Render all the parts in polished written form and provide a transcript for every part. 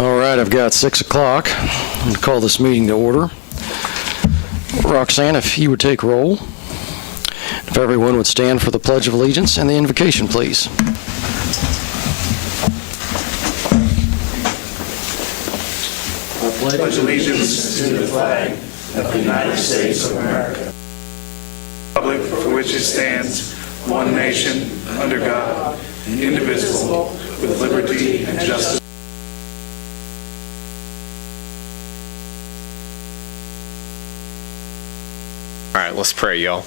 All right, I've got 6 o'clock. I'm going to call this meeting to order. Roxanne, if you would take roll. If everyone would stand for the Pledge of Allegiance and the invocation, please. I pledge allegiance to the flag of the United States of America, republic for which it stands, one nation, under God, indivisible, with liberty and justice. All right, let's pray, y'all.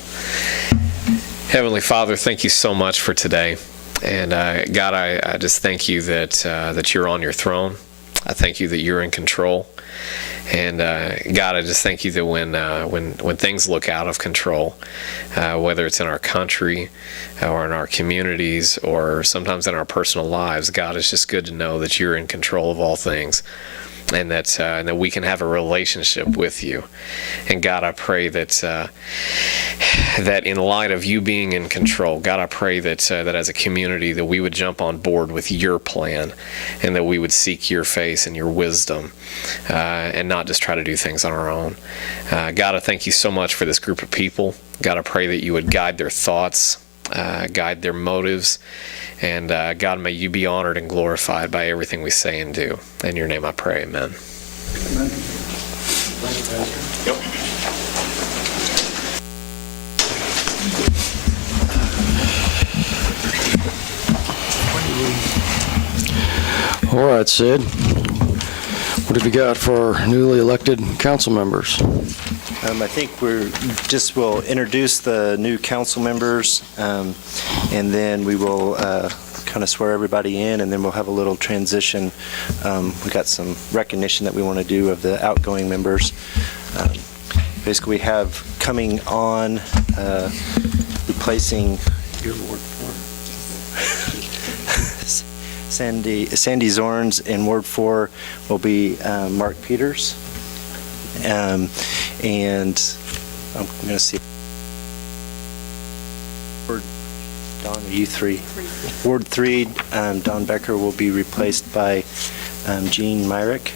Heavenly Father, thank you so much for today. And God, I just thank you that you're on your throne. I thank you that you're in control. And God, I just thank you that when things look out of control, whether it's in our country or in our communities or sometimes in our personal lives, God, it's just good to know that you're in control of all things. And that we can have a relationship with you. And God, I pray that in light of you being in control, God, I pray that as a community that we would jump on board with your plan, and that we would seek your face and your wisdom, and not just try to do things on our own. God, I thank you so much for this group of people. God, I pray that you would guide their thoughts, guide their motives. And God, may you be honored and glorified by everything we say and do. In your name I pray, amen. Amen. Thank Yep. All right, Sid. What have you got for our newly elected council members? I think we'll introduce the new council members, and then we will kind of swear everybody in, and then we'll have a little transition. We got some recognition that we want to do of the outgoing members. Basically, we have coming on, replacing your Ward 4. Sandy Zorns in Ward 4 will be Mark Peters. And I'm going to see. Don, are you 3? Ward 3, Don Becker will be replaced by Jean Myrick,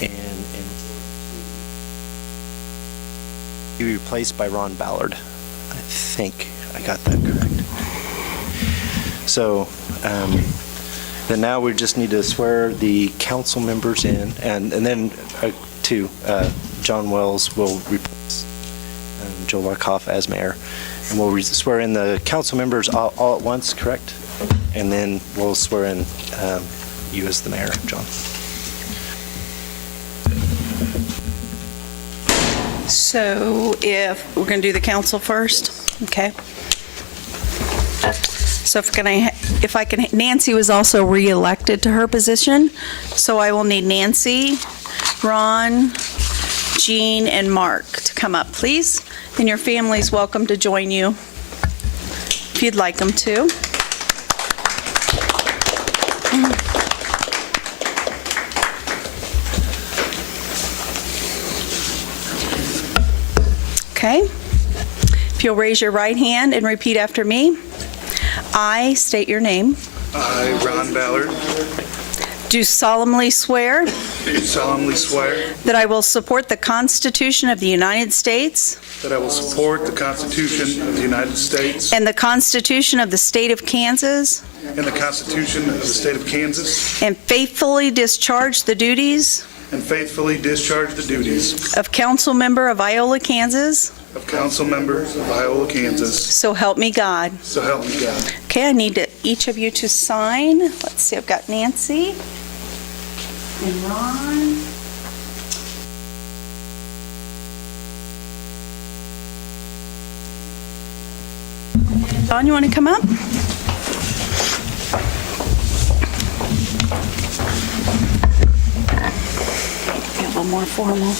and be replaced by Ron Ballard. I think I got that correct. So then now we just need to swear the council members in, and then John Wells will replace Joe Wyckoff as mayor. And we'll swear in the council members all at once, correct? And then we'll swear in you as the mayor, John. So if we're going to do the council first, okay? So if I can, Nancy was also re-elected to her position, so I will need Nancy, Ron, Jean, and Mark to come up, please. And your family's welcome to join you if you'd like them to. Okay. If you'll raise your right hand and repeat after me. I state your name. I, Ron Ballard, Do solemnly swear do solemnly swear that I will support the Constitution of the United States that I will support the Constitution of the United States and the Constitution of the State of Kansas, and the Constitution of the State of Kansas, and faithfully discharge the duties and faithfully discharge the duties of council member of Iola, Kansas. of council member of Iola, Kansas. So help me God. So help me God. Okay, I need each of you to sign. Let's see, I've got Nancy and Ron. Don, you want to come up? Be a little more formal.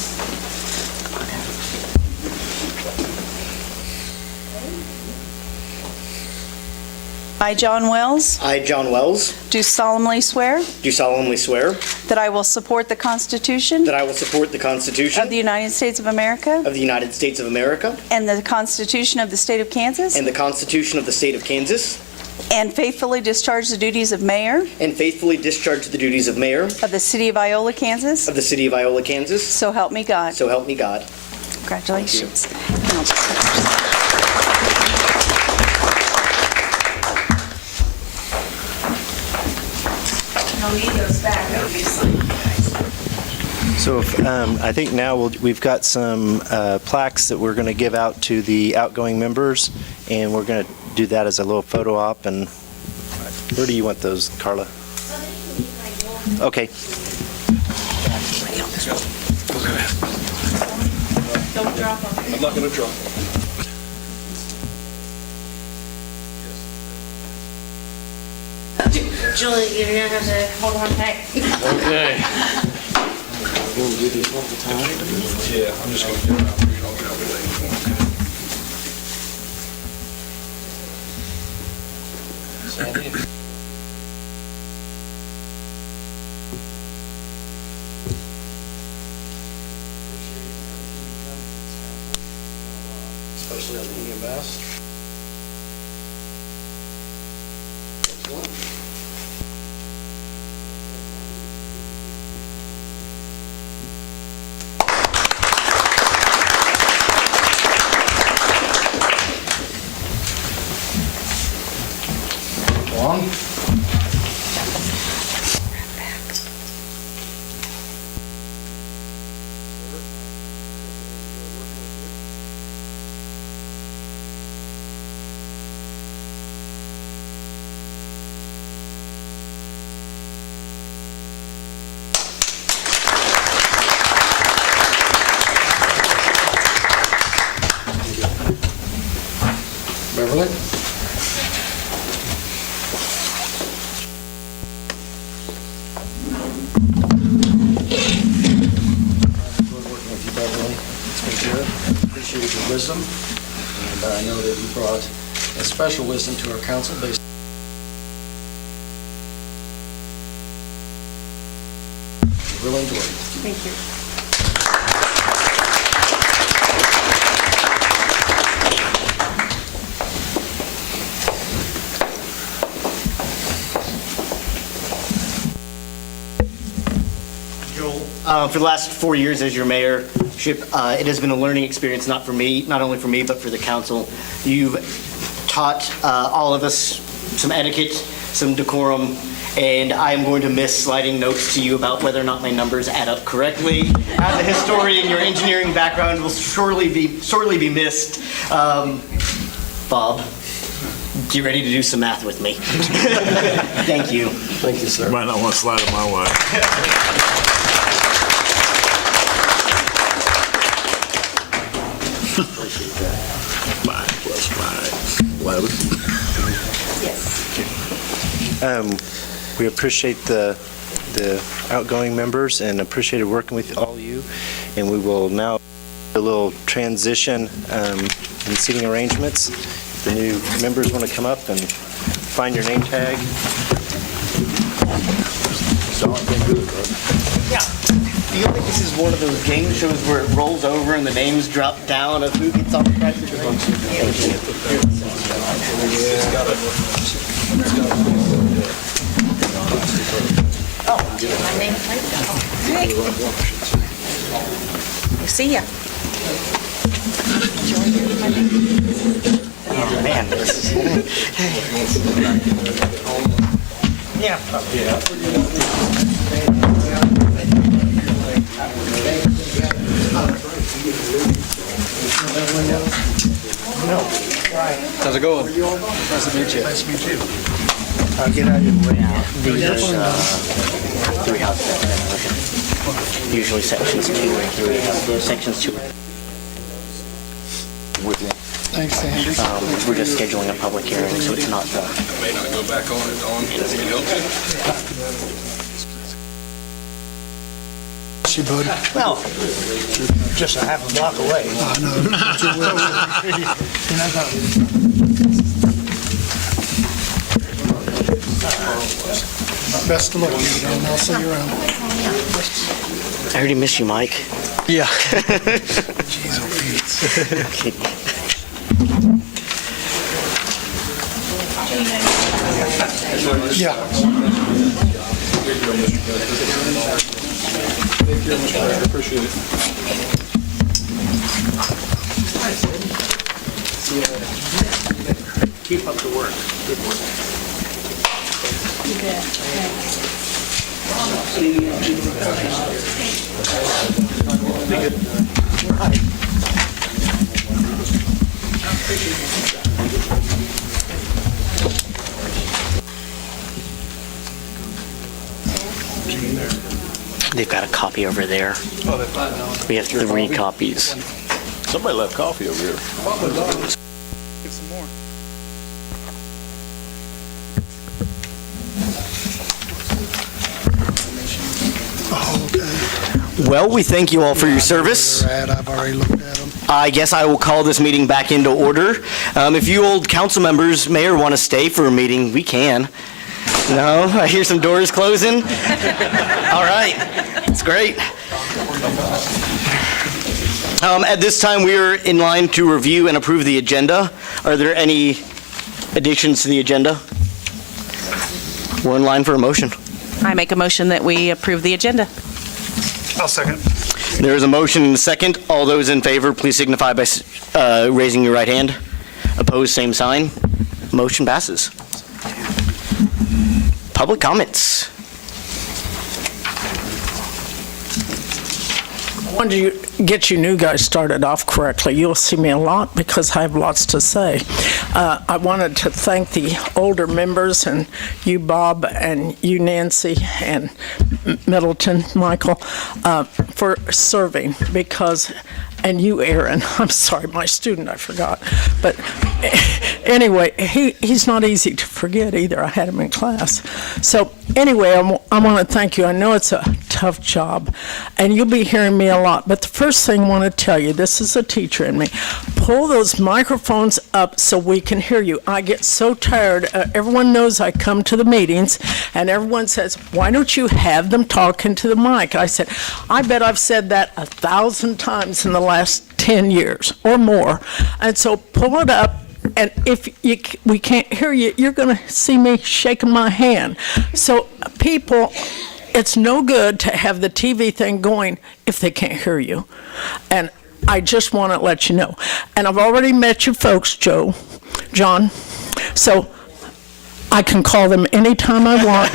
I, John Wells, I, John Wells, do solemnly swear do solemnly swear that I will support the Constitution that I will support the Constitution of the United States of America of the United States of America and the Constitution of the State of Kansas, and the Constitution of the State of Kansas, and faithfully discharge the duties of mayor and faithfully discharge the duties of mayor of the city of Iola, Kansas. of the city of Iola, Kansas. So help me God. So help me God. Congratulations. I'll need those back, obviously. So I think now we've got some plaques that we're going to give out to the outgoing members, and we're going to do that as a little photo op. And where do you want those, Carla? Okay. Don't drop them. I'm not going to drop. Julie, you're gonna have to hold on tight. Okay. Yeah, I'm just going to get it out for you. Don't get out of Especially on the EMS. Long. Beverly? Working with you, Beverly. It's been good. Appreciate your wisdom, and I know that you brought a special wisdom to our council based. Really enjoyed it. Thank you. Joel, for the last 4 years as your mayorship, it has been a learning experience, not only for me, but for the council. You've taught all of us some etiquette, some decorum, and I am going to miss sliding notes to you about whether or not my numbers add up correctly. As a historian, your engineering background will sorely be missed. Bob, get ready to do some math with me. Thank you. Thank you, sir. Might not want to slide it my way. Five plus five, 11. We appreciate the outgoing members and appreciated working with all you. And we will now do a little transition in seating arrangements. If the new members want to come up and find your name tag. Yeah. Do you think this is one of those game shows where it rolls over and the names drop down of who gets on the price of Oh, do you want my name plate? See ya. Oh, man. Yeah. How's it going? Nice to meet you. Nice to meet you. I'll get out of your way now. These are 3 houses. Usually sections 2 and 3. Sections 2. Thanks, Sandy. We're just scheduling a public hearing, so it's not the... May not go back on it, She, bud. Well, just a half a block away. Best of luck, and I'll see you around. I already miss you, Mike. Yeah. Jeez, oh, Pete. Keep up the work. Good work. They've got a copy over there. We have 3 copies. Somebody left coffee over here. Get some more. Well, we thank you all for your service. I've already looked at them. I guess I will call this meeting back into order. If you old council members, mayor, want to stay for a meeting, we can. No? I hear some doors closing. All right. That's great. At this time, we are in line to review and approve the agenda. Are there any additions to the agenda? We're in line for a motion. I make a motion that we approve the agenda. I'll second. There is a motion and a second. All those in favor, please signify by raising your right hand. Opposed, same sign. Motion passes. Public comments. I wanted to get you new guys started off correctly. You'll see me a lot because I have lots to say. I wanted to thank the older members and you, Bob, and you, Nancy, and Middleton, Michael, for serving because, and you, Aaron, I'm sorry, my student, I forgot. But anyway, he's not easy to forget either. I had him in class. So anyway, I want to thank you. I know it's a tough job, and you'll be hearing me a lot. But the first thing I want to tell you, this is a teacher in me, pull those microphones up so we can hear you. I get so tired. Everyone knows I come to the meetings, and everyone says, why don't you have them talking to the mic? I said, I bet I've said that 1,000 times in the last 10 years or more. And so pull it up. And if we can't hear you, you're going to see me shaking my hand. So people, it's no good to have the TV thing going if they can't hear you. And I just want to let you know. And I've already met your folks, John, so I can call them anytime I want.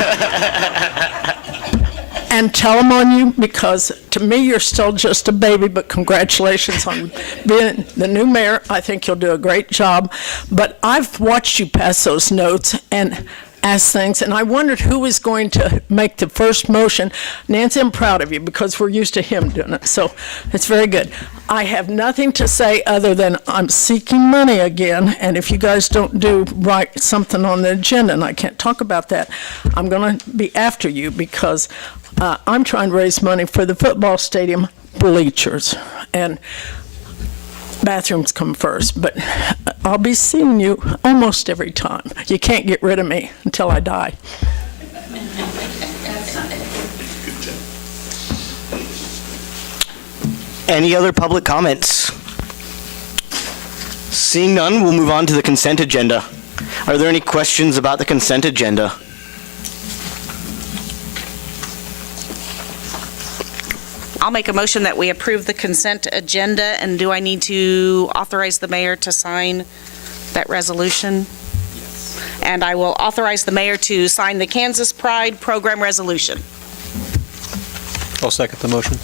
And tell them on you, because to me, you're still just a baby, but congratulations on being the new mayor. I think you'll do a great job. But I've watched you pass those notes and ask things, and I wondered who was going to make the first motion. Nancy, I'm proud of you because we're used to him doing it, so it's very good. I have nothing to say other than I'm seeking money again, and if you guys don't do right something on the agenda, and I can't talk about that, I'm going to be after you because I'm trying to raise money for the football stadium bleachers, and bathrooms come first, but I'll be seeing you almost every time. You can't get rid of me until I die. Any other public comments? Seeing none, we'll move on to the consent agenda. Are there any questions about the consent agenda? I'll make a motion that we approve the consent agenda, and do I need to authorize the mayor to sign that resolution? Yes. And I will authorize the mayor to sign the Kansas Pride Program resolution. I'll second the motion.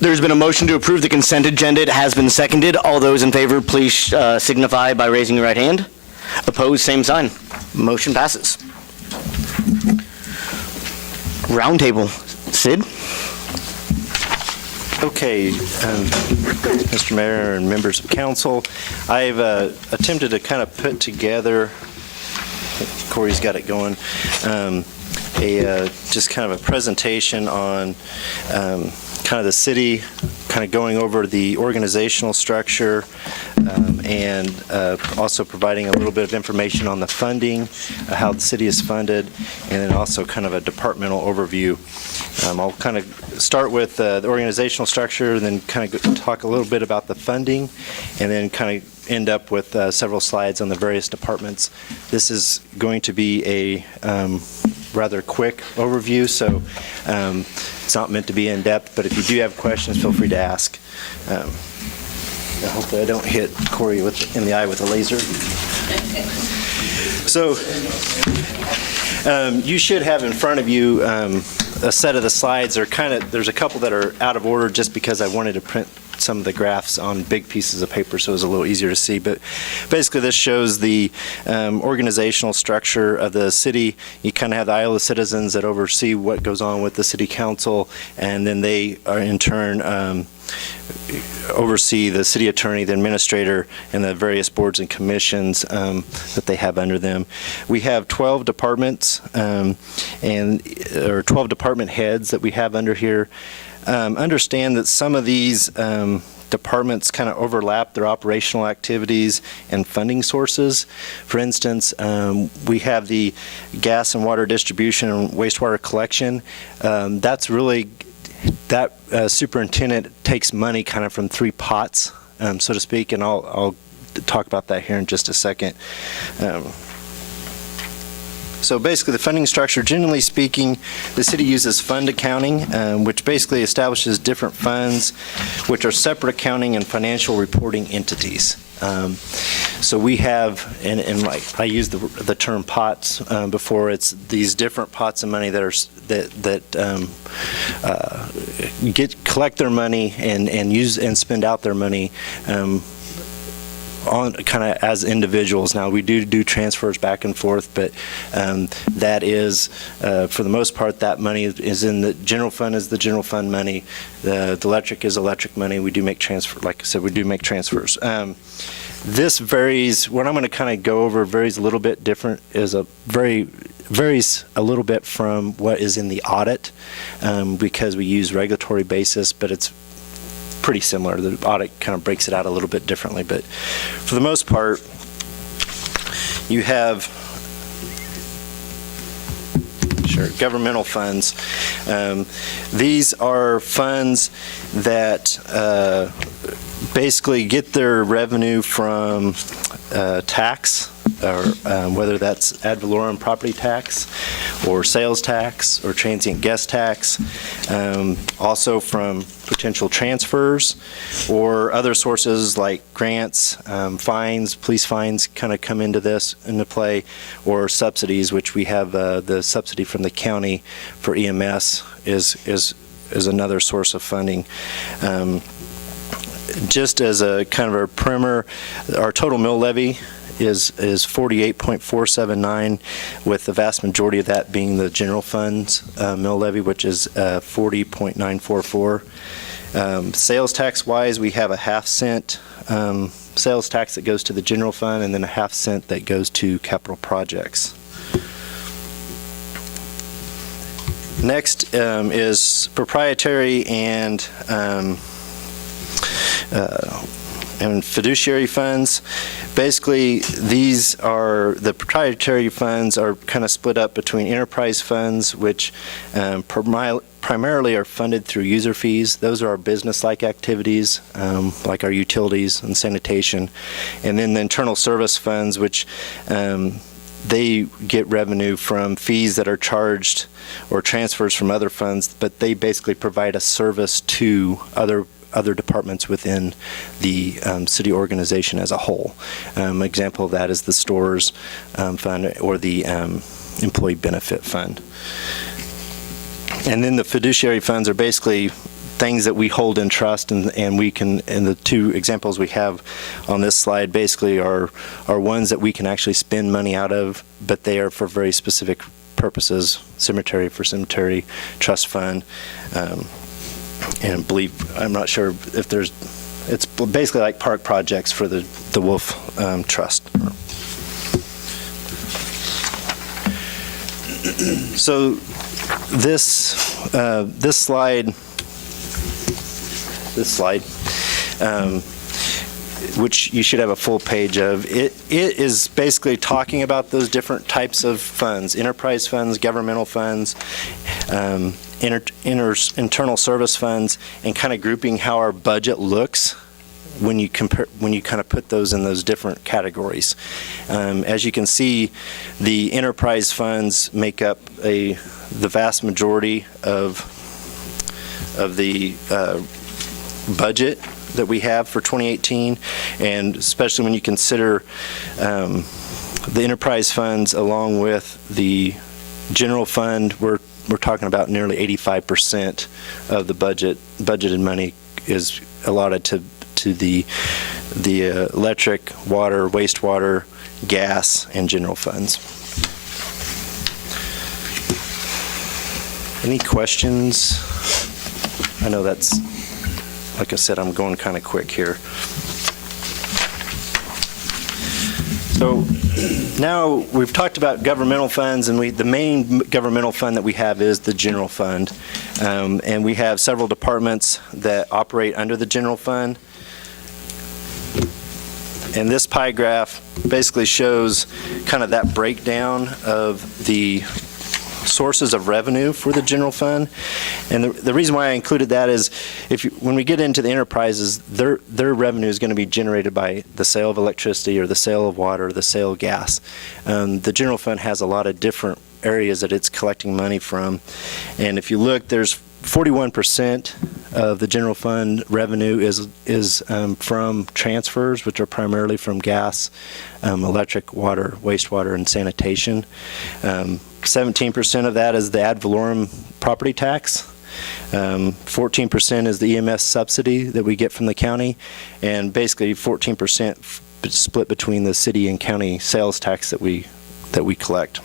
There's been a motion to approve the consent agenda. It has been seconded. All those in favor, please signify by raising your right hand. Opposed, same sign. Motion passes. Roundtable. Sid? Okay, Mr. Mayor and members of council, I've attempted to kind of put together, Corey's got it going, just kind of a presentation on kind of the city, kind of going over the organizational structure, and also providing a little bit of information on the funding, how the city is funded, and then also kind of a departmental overview. I'll kind of start with the organizational structure, then kind of talk a little bit about the funding, and then kind of end up with several slides on the various departments. This is going to be a rather quick overview, so it's not meant to be in-depth, but if you do have questions, feel free to ask. Hopefully I don't hit Corey in the eye with a laser. So you should have in front of you a set of the slides. There's a couple that are out of order just because I wanted to print some of the graphs on big pieces of paper so it was a little easier to see. But basically this shows the organizational structure of the city. You kind of have the Iola citizens that oversee what goes on with the city council, and then they are in turn oversee the city attorney, the administrator, and the various boards and commissions that they have under them. We have 12 departments or 12 department heads that we have under here. Understand that some of these departments kind of overlap their operational activities and funding sources. For instance, we have the gas and water distribution and wastewater collection. That superintendent takes money kind of from three pots, so to speak, and I'll talk about that here in just a second. So basically the funding structure, generally speaking, the city uses fund accounting, which basically establishes different funds, which are separate accounting and financial reporting entities. So we have, and like I used the term pots before, it's these different pots of money that collect their money and use and spend out their money on kind of as individuals. Now we do transfers back and forth, but that is for the most part that money is in the general fund is the general fund money. The electric is electric money. We do make transfer, like I said, we do make transfers. This varies. What I'm going to kind of go over varies a little bit different. Varies a little bit from what is in the audit because we use regulatory basis, but it's pretty similar. The audit kind of breaks it out a little bit differently, but for the most part, you have governmental funds. These are funds that basically get their revenue from tax, or whether that's ad valorem property tax or sales tax or transient guest tax, also from potential transfers or other sources like grants, fines, police fines kind of come into play, or subsidies, which we have the subsidy from the county for EMS is another source of funding. Just as a kind of a primer, our total mill levy is 48.479, with the vast majority of that being the general funds mill levy, which is 40.944. Sales tax wise, we have a half-cent sales tax that goes to the general fund, and then a half-cent that goes to capital projects. Next is proprietary and fiduciary funds. Basically, the proprietary funds are kind of split up between enterprise funds, which primarily are funded through user fees. Those are our business-like activities, like our utilities and sanitation. And then the internal service funds, which they get revenue from fees that are charged or transfers from other funds, but they basically provide a service to other departments within the city organization as a whole. Example of that is the stores fund or the employee benefit fund. And then the fiduciary funds are basically things that we hold in trust, and we can, and the two examples we have on this slide basically are ones that we can actually spend money out of, but they are for very specific purposes. Cemetery for cemetery, trust fund, and I'm not sure if it's basically like park projects for the Wolf Trust. So this slide, which you should have a full page of, it is basically talking about those different types of funds: enterprise funds, governmental funds, internal service funds, and kind of grouping how our budget looks when you kind of put those in those different categories. As you can see, the enterprise funds make up the vast majority of the budget that we have for 2018, and especially when you consider the enterprise funds along with the general fund, we're talking about nearly 85% of the budgeted money is allotted to the electric, water, wastewater, gas, and general funds. Any questions? I know that's, like I said, I'm going kind of quick here. So now we've talked about governmental funds, and the main governmental fund that we have is the general fund. And we have several departments that operate under the general fund. And this pie graph basically shows kind of that breakdown of the sources of revenue for the general fund. And the reason why I included that is when we get into the enterprises, their revenue is going to be generated by the sale of electricity or the sale of water or the sale of gas. The general fund has a lot of different areas that it's collecting money from. And if you look, there's 41% of the general fund revenue is from transfers, which are primarily from gas, electric, water, wastewater, and sanitation. 17% of that is the ad valorem property tax. 14% is the EMS subsidy that we get from the county, and basically 14% split between the city and county sales tax that we collect.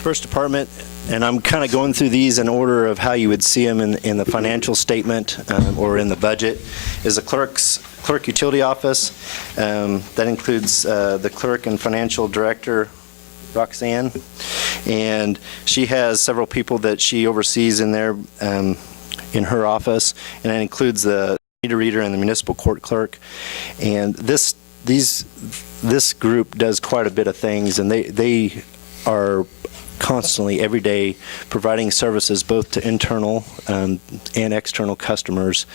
First department, and I'm kind of going through these in order of how you would see them in the financial statement or in the budget, is the clerk utility office. That includes the clerk and financial director, Roxanne, and she has several people that she oversees in there in her office, and that includes the meter reader and the municipal court clerk. And this group does quite a bit of things, and they are constantly, every day, providing services both to internal and external customers.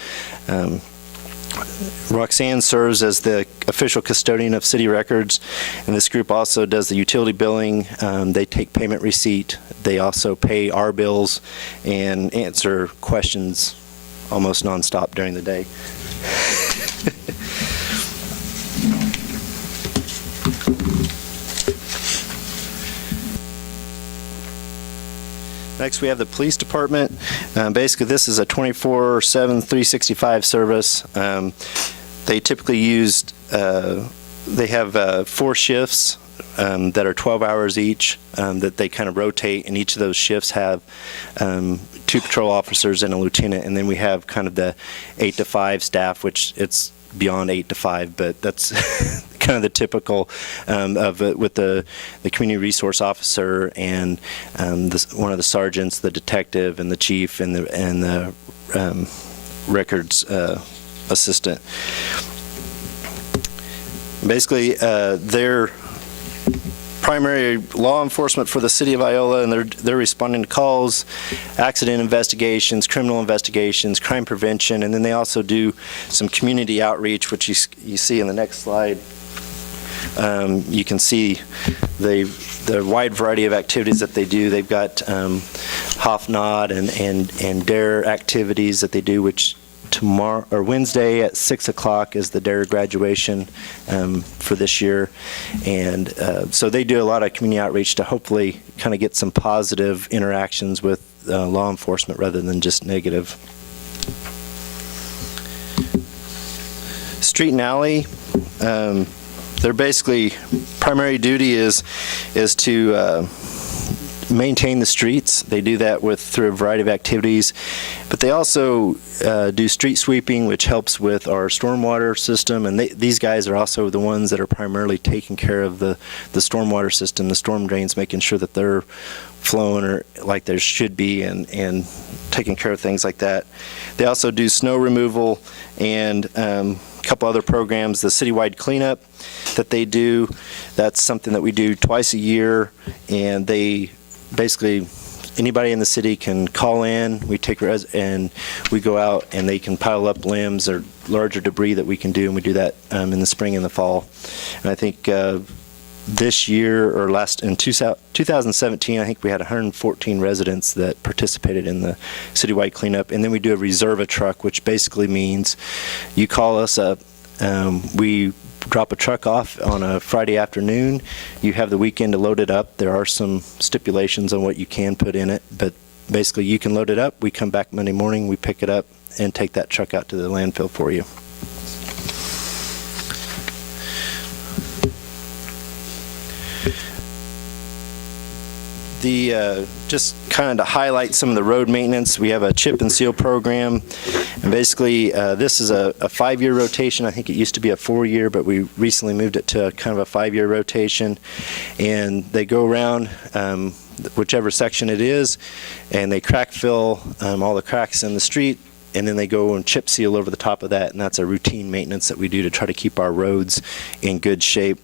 Roxanne serves as the official custodian of city records, and this group also does the utility billing. They take payment receipt. They also pay our bills and answer questions almost nonstop during the day. Next, we have the police department. Basically, this is a 24/7, 365 service. They typically they have 4 shifts that are 12 hours each that they kind of rotate, and each of those shifts have 2 patrol officers and a lieutenant, and then we have kind of the 8 to 5 staff, which it's beyond 8 to 5, but that's kind of the typical of it, with the community resource officer and one of the sergeants, the detective, and the chief, and the records assistant. Basically, they're primary law enforcement for the city of Iola, and they're responding to calls, accident investigations, criminal investigations, crime prevention, and then they also do some community outreach, which you see in the next slide. You can see the wide variety of activities that they do. They've got HOFNOD and DARE activities that they do, which tomorrow or Wednesday at 6 o'clock is the DARE graduation for this year. And so they do a lot of community outreach to hopefully kind of get some positive interactions with law enforcement rather than just negative. Street and alley, their basically primary duty is to maintain the streets. They do that through a variety of activities, but they also do street sweeping, which helps with our stormwater system, and these guys are also the ones that are primarily taking care of the stormwater system, the storm drains, making sure that they're flowing or like there should be, and taking care of things like that. They also do snow removal and a couple other programs. The citywide cleanup that they do, that's something that we do twice a year, and they basically Anybody in the city can call in. We take and we go out and they can pile up limbs or larger debris that we can do, and we do that in the spring and the fall. And I think this year or in 2017, I think we had 114 residents that participated in the citywide cleanup. And then we do a reserve a truck, which basically means you call us up. We drop a truck off on a Friday afternoon. You have the weekend to load it up. There are some stipulations on what you can put in it, but basically you can load it up. We come back Monday morning, we pick it up and take that truck out to the landfill for you. Just kind of to highlight some of the road maintenance, we have a chip and seal program, and basically this is a 5-year rotation. I think it used to be a 4-year, but we recently moved it to kind of a 5-year rotation, and they go around whichever section it is, and they crack fill all the cracks in the street, and then they go and chip seal over the top of that, and that's a routine maintenance that we do to try to keep our roads in good shape.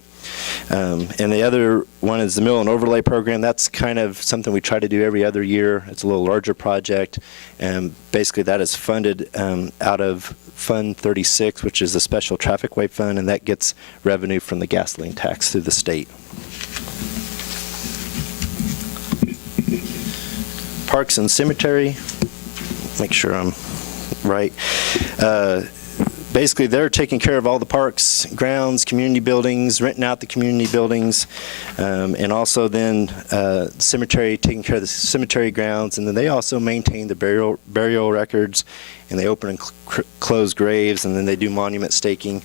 And the other one is the mill and overlay program. That's kind of something we try to do every other year. It's a little larger project, and basically that is funded out of Fund 36, which is the Special Traffic Way Fund, and that gets revenue from the gasoline tax through the state. Parks and Cemetery, make sure I'm right. Basically, they're taking care of all the parks, grounds, community buildings, renting out the community buildings, and also then cemetery, taking care of the cemetery grounds, and then they also maintain the burial records, and they open and close graves, and then they do monument staking.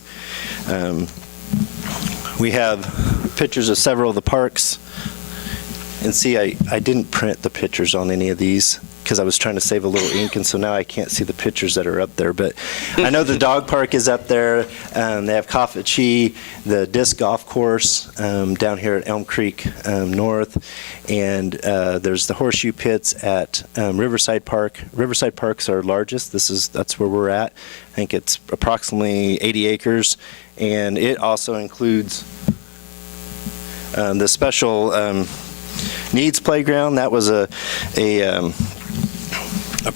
We have pictures of several of the parks, and see, I didn't print the pictures on any of these, because I was trying to save a little ink, and so now I can't see the pictures that are up there. But I know the dog park is up there. They have Coffee, the disc golf course down here at Elm Creek North, and there's the horseshoe pits at Riverside Park. Riverside Park's our largest. That's where we're at. I think it's approximately 80 acres, and it also includes the special needs playground. That was a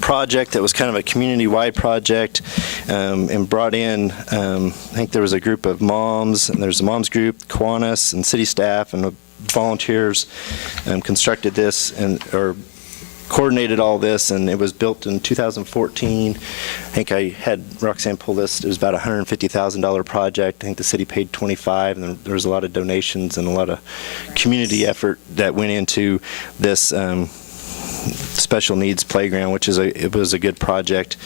project that was kind of a community-wide project, and brought in, I think there was a group of moms, and there's a moms group, Kiwanis, and city staff, and volunteers constructed this or coordinated all this, and it was built in 2014. I think I had Roxanne pull this. It was about a $150,000 project. I think the city paid $25,000, and there was a lot of donations and a lot of community effort that went into this special needs playground, which it was a good project.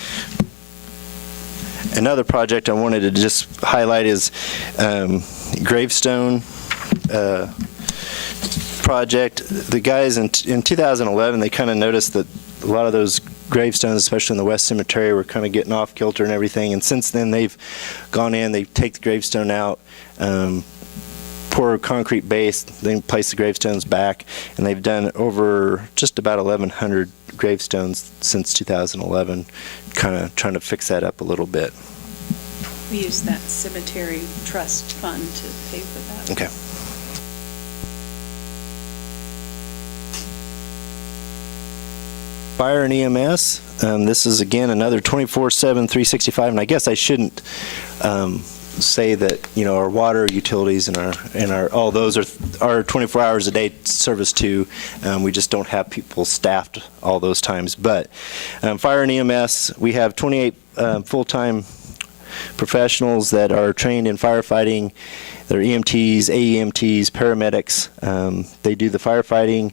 Another project I wanted to just highlight is gravestone project. The guys in 2011, they kind of noticed that a lot of those gravestones, especially in the West Cemetery, were kind of getting off kilter and everything. And since then, they've gone in, they take the gravestone out, pour a concrete base, then place the gravestones back, and they've done over just about 1,100 gravestones since 2011, kind of trying to fix that up a little bit. We use that cemetery trust fund to pay for that. Okay. Fire and EMS. This is again another 24/7, 365, and I guess I shouldn't say that our water utilities and our all those are 24 hours a day service too. We just don't have people staffed all those times. But fire and EMS, we have 28 full-time professionals that are trained in firefighting. They're EMTs, AEMTs, paramedics. They do the firefighting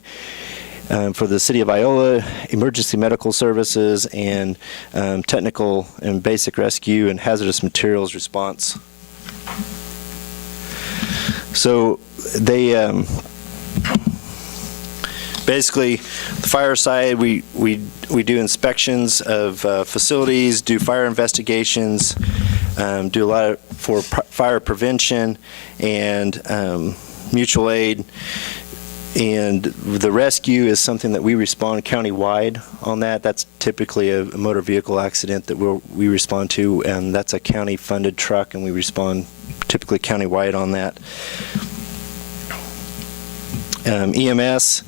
for the city of Iola, emergency medical services, and technical and basic rescue and hazardous materials response. So they basically, the fire side, we do inspections of facilities, do fire investigations, do a lot for fire prevention and mutual aid. And the rescue is something that we respond county-wide on that. That's typically a motor vehicle accident that we respond to, and that's a county-funded truck, and we respond typically county-wide on that. EMS,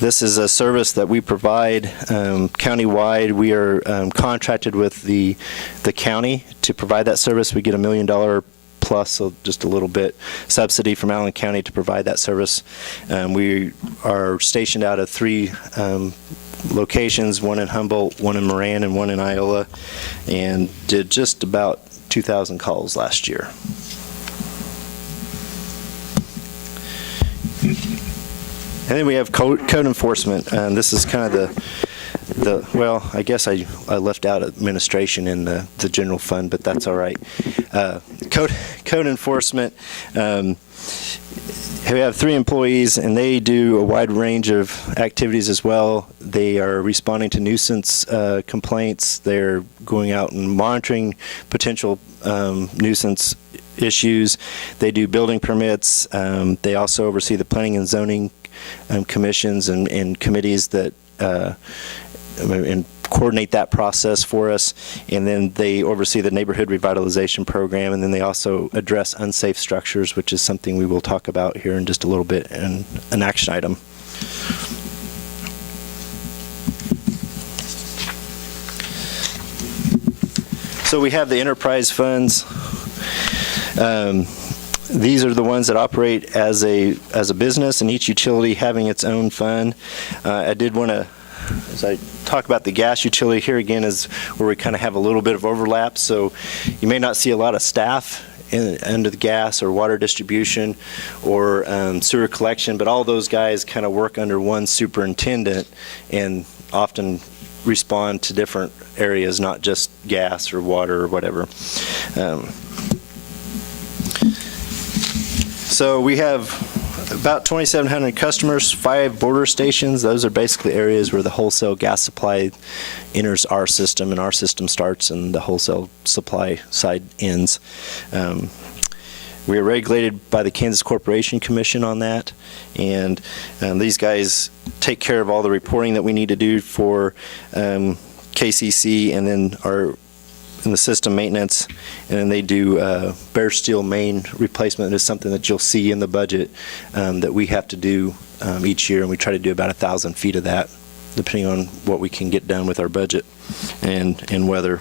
this is a service that we provide countywide. We are contracted with the county to provide that service. We get $1 million plus, so just a little bit subsidy from Allen County to provide that service. We are stationed out of 3 locations, one in Humboldt, one in Moran, and one in Iola, and did just about 2,000 calls last year. And then we have code enforcement, and this is kind of well, I guess I left out administration in the general fund, but that's all right. Code enforcement, we have 3 employees, and they do a wide range of activities as well. They are responding to nuisance complaints. They're going out and monitoring potential nuisance issues. They do building permits. They also oversee the planning and zoning commissions and committees that and coordinate that process for us. And then they oversee the neighborhood revitalization program, and then they also address unsafe structures, which is something we will talk about here in just a little bit, and an action item. So we have the enterprise funds. These are the ones that operate as a business, and each utility having its own fund. I did want to, as I talk about the gas utility, here again is where we kind of have a little bit of overlap. So you may not see a lot of staff under the gas or water distribution or sewer collection, but all those guys kind of work under one superintendent and often respond to different areas, not just gas or water or whatever. So we have about 2,700 customers, 5 border stations. Those are basically areas where the wholesale gas supply enters our system, and our system starts and the wholesale supply side ends. We are regulated by the Kansas Corporation Commission on that, and these guys take care of all the reporting that we need to do for KCC, and then our in the system maintenance, and then they do bare steel main replacement. Is something that you'll see in the budget that we have to do each year, and we try to do about 1,000 feet of that, depending on what we can get done with our budget and weather.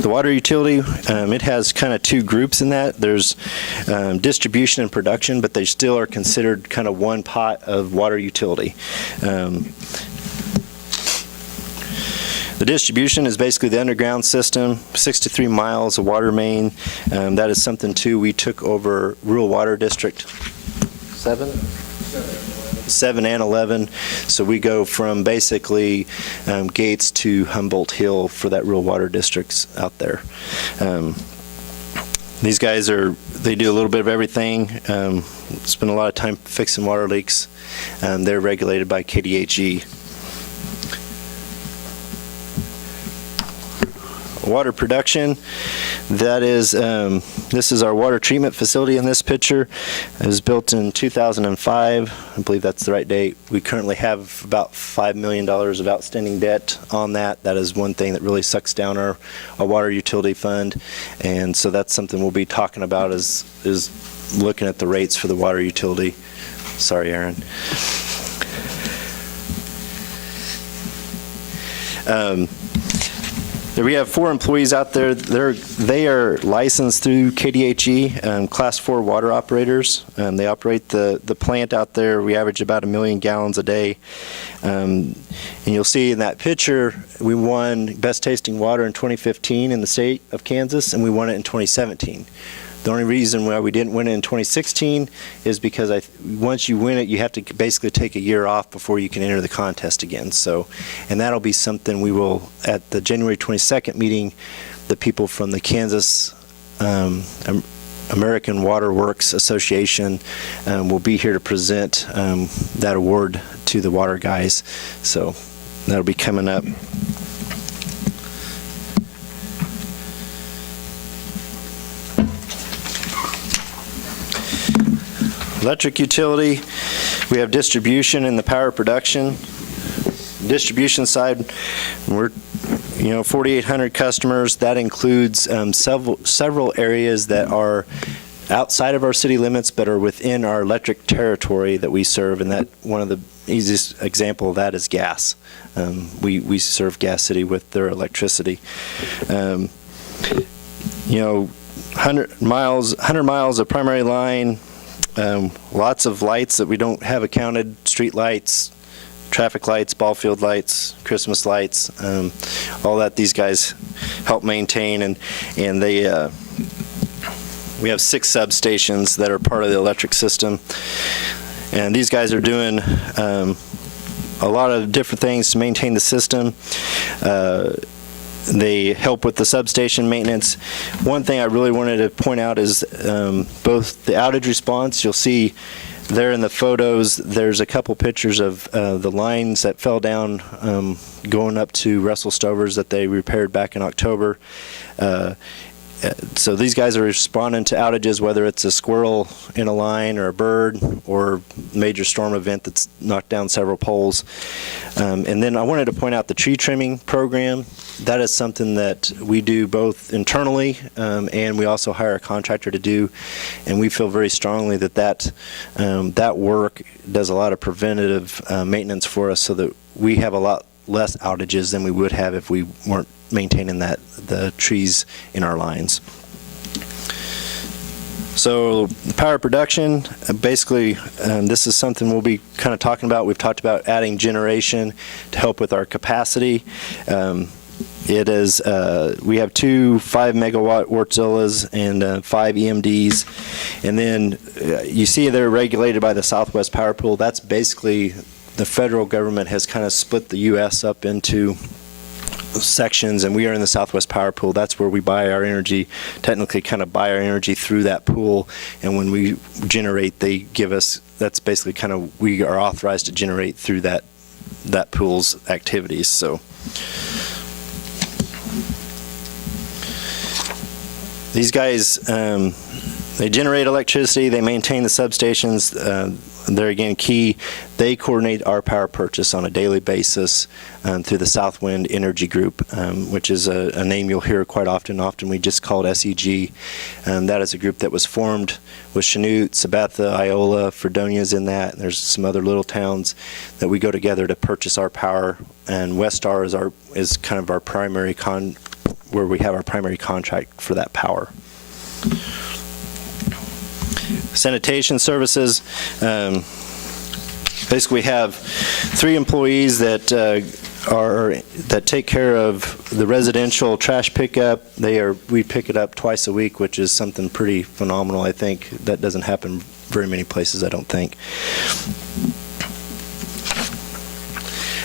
The water utility, it has kind of 2 groups in that. There's distribution and production, but they still are considered kind of one pot of water utility. The distribution is basically the underground system, 63 miles of water main. That is something, too, we took over Rural Water District 7 and 11. So we go from basically Gates to Humboldt Hill for that rural water districts out there. These guys they do a little bit of everything. Spend a lot of time fixing water leaks. They're regulated by KDHE. Water production, that is, this is our water treatment facility in this picture. It was built in 2005. I believe that's the right date. We currently have about $5 million of outstanding debt on that. That is one thing that really sucks down our water utility fund, and so that's something we'll be talking about is looking at the rates for the water utility. Sorry, Aaron. We have 4 employees out there. They are licensed through KDHE, Class 4 water operators. They operate the plant out there. We average about 1 million gallons a day. And you'll see in that picture, we won Best Tasting Water in 2015 in the state of Kansas, and we won it in 2017. The only reason why we didn't win it in 2016 is because once you win it, you have to basically take a year off before you can enter the contest again. So, and that'll be something we will, at the January 22nd meeting, the people from the Kansas American Water Works Association will be here to present that award to the water guys. So that'll be coming up. Electric utility, we have distribution and the power production. Distribution side, we're 4,800 customers. That includes several areas that are outside of our city limits but are within our electric territory that we serve, and that one of the easiest example of that is gas. We serve Gas City with their electricity. 100 miles of primary line, lots of lights that we don't have accounted, street lights, traffic lights, ball field lights, Christmas lights, all that these guys help maintain, and they we have 6 substations that are part of the electric system, and these guys are doing a lot of different things to maintain the system. They help with the substation maintenance. One thing I really wanted to point out is both the outage response. You'll see there in the photos, there's a couple pictures of the lines that fell down going up to Russell Stover's that they repaired back in October. So these guys are responding to outages, whether it's a squirrel in a line or a bird or major storm event that's knocked down several poles. And then I wanted to point out the tree trimming program. That is something that we do both internally and we also hire a contractor to do. And we feel very strongly that that work does a lot of preventative maintenance for us so that we have a lot less outages than we would have if we weren't maintaining the trees in our lines. So power production, basically this is something we'll be kind of talking about. We've talked about adding generation to help with our capacity. It is, we have 2 5-megawatt Wartzillas and 5 EMDs. And then you see they're regulated by the Southwest Power Pool. That's basically the federal government has kind of split the U.S. up into sections, and we are in the Southwest Power Pool. That's where we buy our energy, technically kind of buy our energy through that pool, and when we generate, they give us, that's basically kind of, we are authorized to generate through that pool's activities. So these guys, they generate electricity, they maintain the substations, they're again key. They coordinate our power purchase on a daily basis through the Southwind Energy Group, which is a name you'll hear quite often. Often we just call it SEG. That is a group that was formed with Chanute, Sabatha, Iola, Fredonia's in that. And there's some other little towns that we go together to purchase our power. And Westar is kind of our primary where we have our primary contract for that power. Sanitation services. Basically, we have 3 employees that take care of the residential trash pickup. We pick it up twice a week, which is something pretty phenomenal. I think that doesn't happen very many places, I don't think.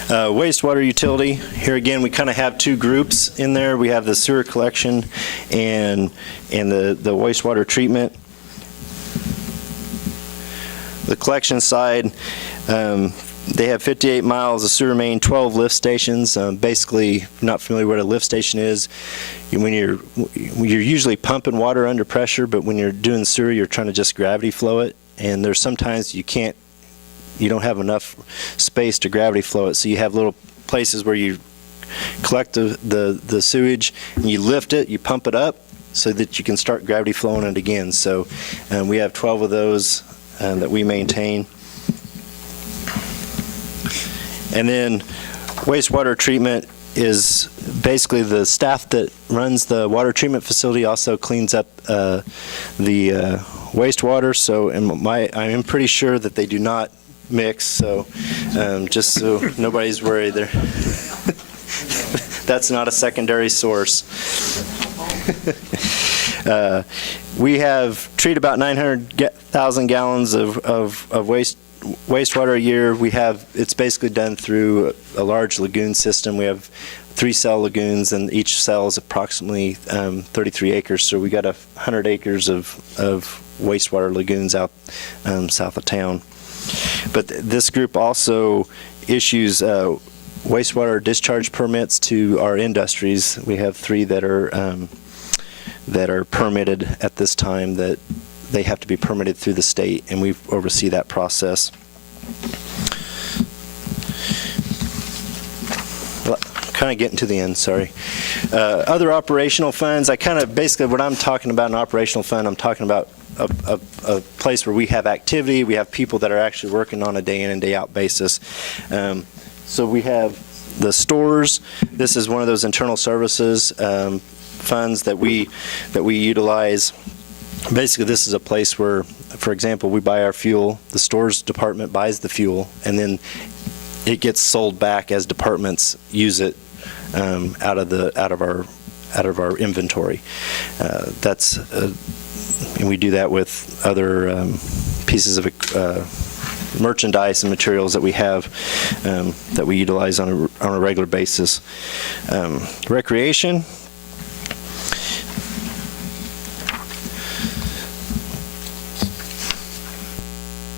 Wastewater utility. Here again, we kind of have 2 groups in there. We have the sewer collection and the wastewater treatment. The collection side, they have 58 miles of sewer main, 12 lift stations. Basically, if you're not familiar with what a lift station is, when you're usually pumping water under pressure, but when you're doing sewer, you're trying to just gravity flow it. And there's sometimes you don't have enough space to gravity flow it, so you have little places where you collect the sewage and you lift it, you pump it up so that you can start gravity flowing it again. So we have 12 of those that we maintain. And then wastewater treatment is basically the staff that runs the water treatment facility also cleans up the wastewater. So I'm pretty sure that they do not mix, so just so nobody's worried there. That's not a secondary source. We have treated about 900,000 gallons of wastewater a year. It's basically done through a large lagoon system. We have 3 cell lagoons, and each cell is approximately 33 acres. So we got 100 acres of wastewater lagoons out south of town. But this group also issues wastewater discharge permits to our industries. We have 3 that are permitted at this time, that they have to be permitted through the state, and we oversee that process. Kind of getting to the end, sorry. Other operational funds, basically what I'm talking about in operational fund, I'm talking about a place where we have activity, we have people that are actually working on a day in and day out basis. So we have the stores. This is one of those internal services funds that we utilize. Basically, this is a place where, for example, we buy our fuel, the stores department buys the fuel, and then it gets sold back as departments use it out of our inventory. And we do that with other pieces of merchandise and materials that we have that we utilize on a regular basis. Recreation.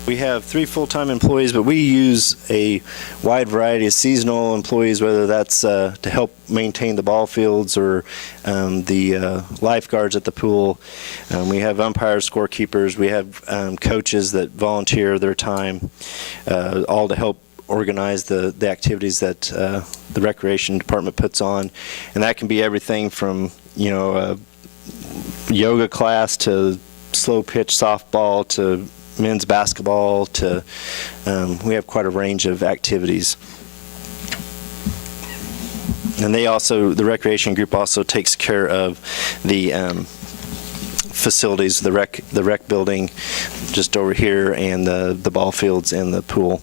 We have 3 full-time employees, but we use a wide variety of seasonal employees, whether that's to help maintain the ball fields or the lifeguards at the pool. We have umpires, scorekeepers. We have coaches that volunteer their time, all to help organize the activities that the recreation department puts on. And that can be everything from, a yoga class to slow pitch softball to men's basketball to, we have quite a range of activities. And the recreation group also takes care of the facilities, the rec building just over here, and the ball fields and the pool.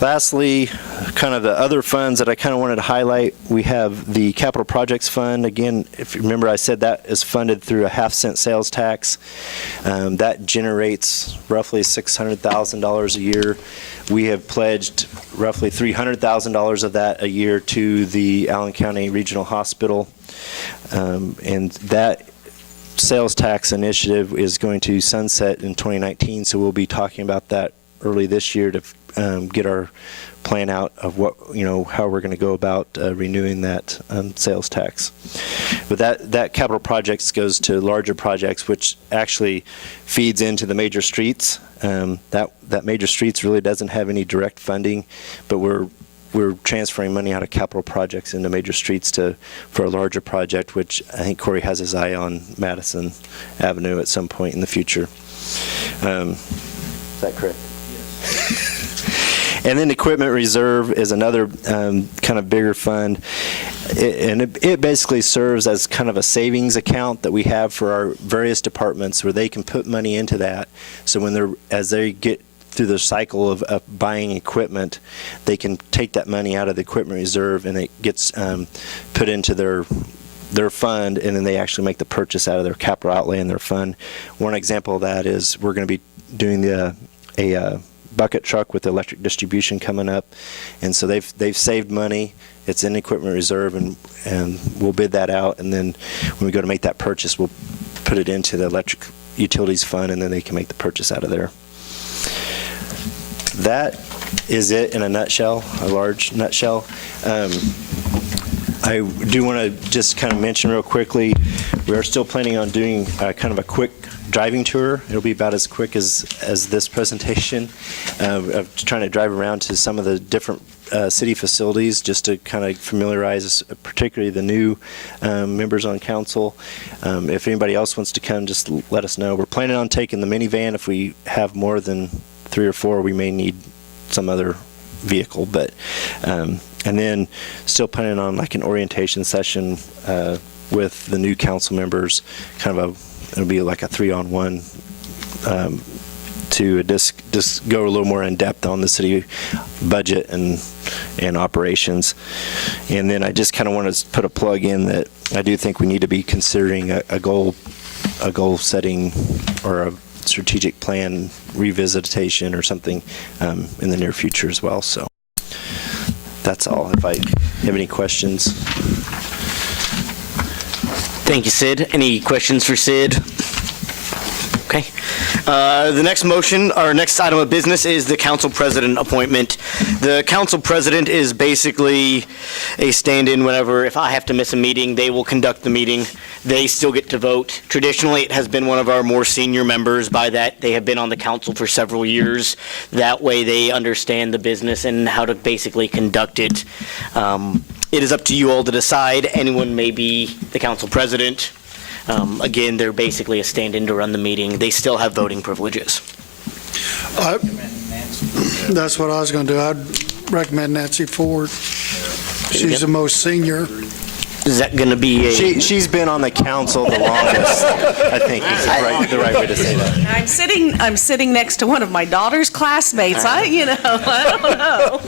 Lastly, kind of the other funds that I kind of wanted to highlight, we have the capital projects fund. Again, if you remember, I said that is funded through a half-cent sales tax. That generates roughly $600,000 a year. We have pledged roughly $300,000 of that a year to the Allen County Regional Hospital. And that sales tax initiative is going to sunset in 2019, so we'll be talking about that early this year to get our plan out of how we're going to go about renewing that sales tax. But that capital projects goes to larger projects, which actually feeds into the major streets. That major streets really doesn't have any direct funding, but we're transferring money out of capital projects into major streets for a larger project, which I think Corey has his eye on Madison Avenue at some point in the future. Is that correct? Yes. And then equipment reserve is another kind of bigger fund. It basically serves as kind of a savings account that we have for our various departments where they can put money into that. So as they get through the cycle of buying equipment, they can take that money out of the equipment reserve and it gets put into their fund, and then they actually make the purchase out of their capital outlay in their fund. One example of that is we're going to be doing a bucket truck with electric distribution coming up, and so they've saved money. It's in equipment reserve, and we'll bid that out, and then when we go to make that purchase, we'll put it into the electric utilities fund, and then they can make the purchase out of there. That is it in a nutshell, a large nutshell. I do want to just kind of mention real quickly, we are still planning on doing kind of a quick driving tour. It'll be about as quick as this presentation, of trying to drive around to some of the different city facilities just to kind of familiarize, particularly the new members on council. If anybody else wants to come, just let us know. We're planning on taking the minivan. If we have more than 3 or 4, we may need some other vehicle, but and then still planning on like an orientation session with the new council members, it'll be like a 3-on-1 to just go a little more in depth on the city budget and operations. And then I just kind of want to put a plug in that I do think we need to be considering a goal setting or a strategic plan revisitation or something in the near future as well. So that's all. If I have any questions. Thank you, Sid. Any questions for Sid? Okay. The next motion, our next item of business is the council president appointment. The council president is basically a stand-in whenever, if I have to miss a meeting, they will conduct the meeting. They still get to vote. Traditionally, it has been one of our more senior members. By that, they have been on the council for several years. That way, they understand the business and how to basically conduct it. It is up to you all to decide. Anyone may be the council president. Again, they're basically a stand-in to run the meeting. They still have voting privileges. That's what I was going to do. I'd recommend Nancy Ford. She's the most senior. Is that going to be a... She's been on the council the longest, I think is the right way to say that. I'm sitting next to one of my daughter's classmates. I don't know.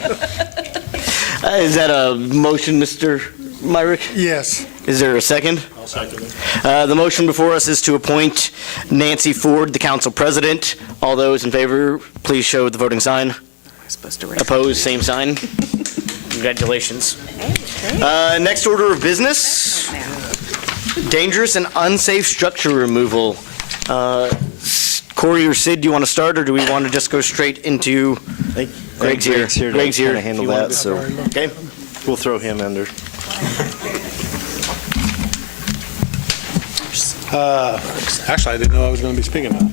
Is that a motion, Mr. Myrick? Yes. Is there a second? I'll second it. The motion before us is to appoint Nancy Ford, the council president. All those in favor, please show the voting sign. I'm supposed to raise. Opposed, same sign. Congratulations. Next order of business, dangerous and unsafe structure removal. Corey or Sid, do you want to start, or do we want to just go straight into... Greg's here. Greg's here to handle that, so Okay. we'll throw him under. Actually, I didn't know I was going to be speaking now.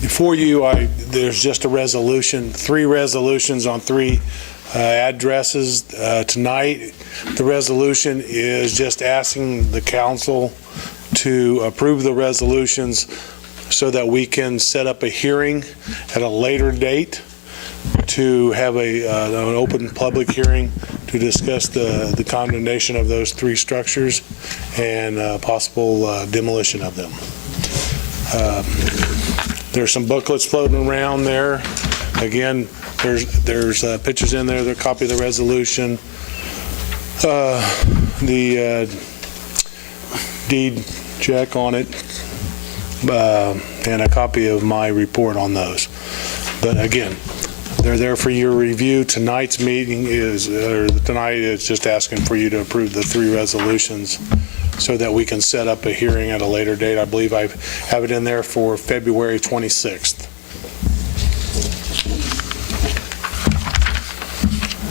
Before you, there's just a resolution, 3 resolutions on 3 addresses tonight. The resolution is just asking the council to approve the resolutions so that we can set up a hearing at a later date to have an open public hearing to discuss the condemnation of those 3 structures and possible demolition of them. There's some booklets floating around there. Again, there's pictures in there, the copy of the resolution, the deed check on it, and a copy of my report on those. But again, they're there for your review. Tonight's meeting tonight is just asking for you to approve the 3 resolutions so that we can set up a hearing at a later date. I believe I have it in there for February 26th.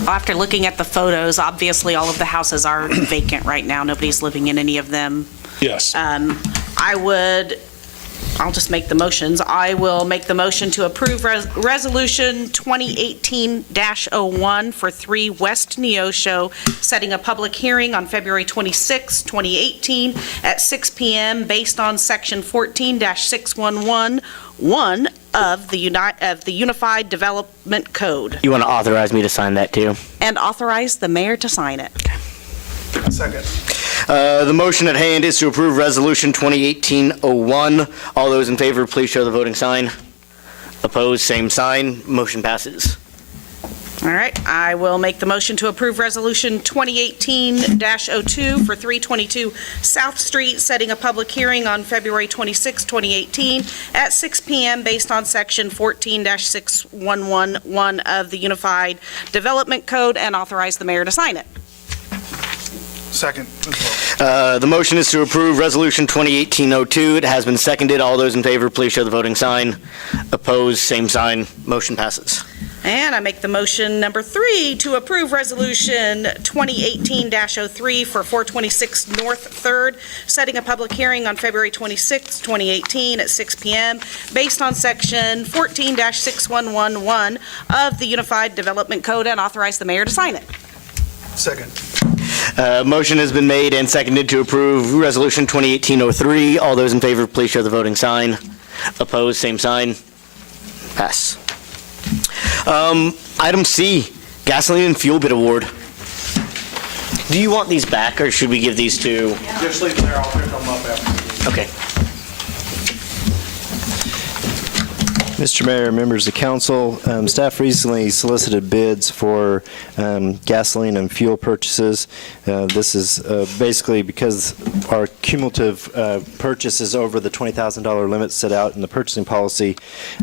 After looking at the photos, obviously all of the houses are vacant right now. Nobody's living in any of them. Yes. I'll just make the motions. I will make the motion to approve Resolution 2018-01 for 3 West Neosho, setting a public hearing on February 26, 2018 at 6 p.m. based on Section 14-6111 of the Unified Development Code. You want to authorize me to sign that too? And authorize the mayor to sign it. Second. The motion at hand is to approve Resolution 2018-01. All those in favor, please show the voting sign. Opposed, same sign. Motion passes. All right, I will make the motion to approve Resolution 2018-02 for 322 South Street, setting a public hearing on February 26, 2018 at 6 p.m. based on Section 14-6111 of the Unified Development Code and authorize the mayor to sign it. Second. The motion is to approve Resolution 2018-02. It has been seconded. All those in favor, please show the voting sign. Opposed, same sign. Motion passes. And I make the motion number 3 to approve Resolution 2018-03 for 426 North 3rd, setting a public hearing on February 26, 2018 at 6 p.m. based on Section 14-6111 of the Unified Development Code and authorize the mayor to sign it. Second. Motion has been made and seconded to approve Resolution 2018-03. All those in favor, please show the voting sign. Opposed, same sign. Pass. Item C, gasoline and fuel bid award. Do you want these back, or should we give these to? Just leave them there. I'll pick them up after. Okay. Mr. Mayor, members of council, staff recently solicited bids for gasoline and fuel purchases. This is basically because our cumulative purchase is over the $20,000 limit set out in the purchasing policy,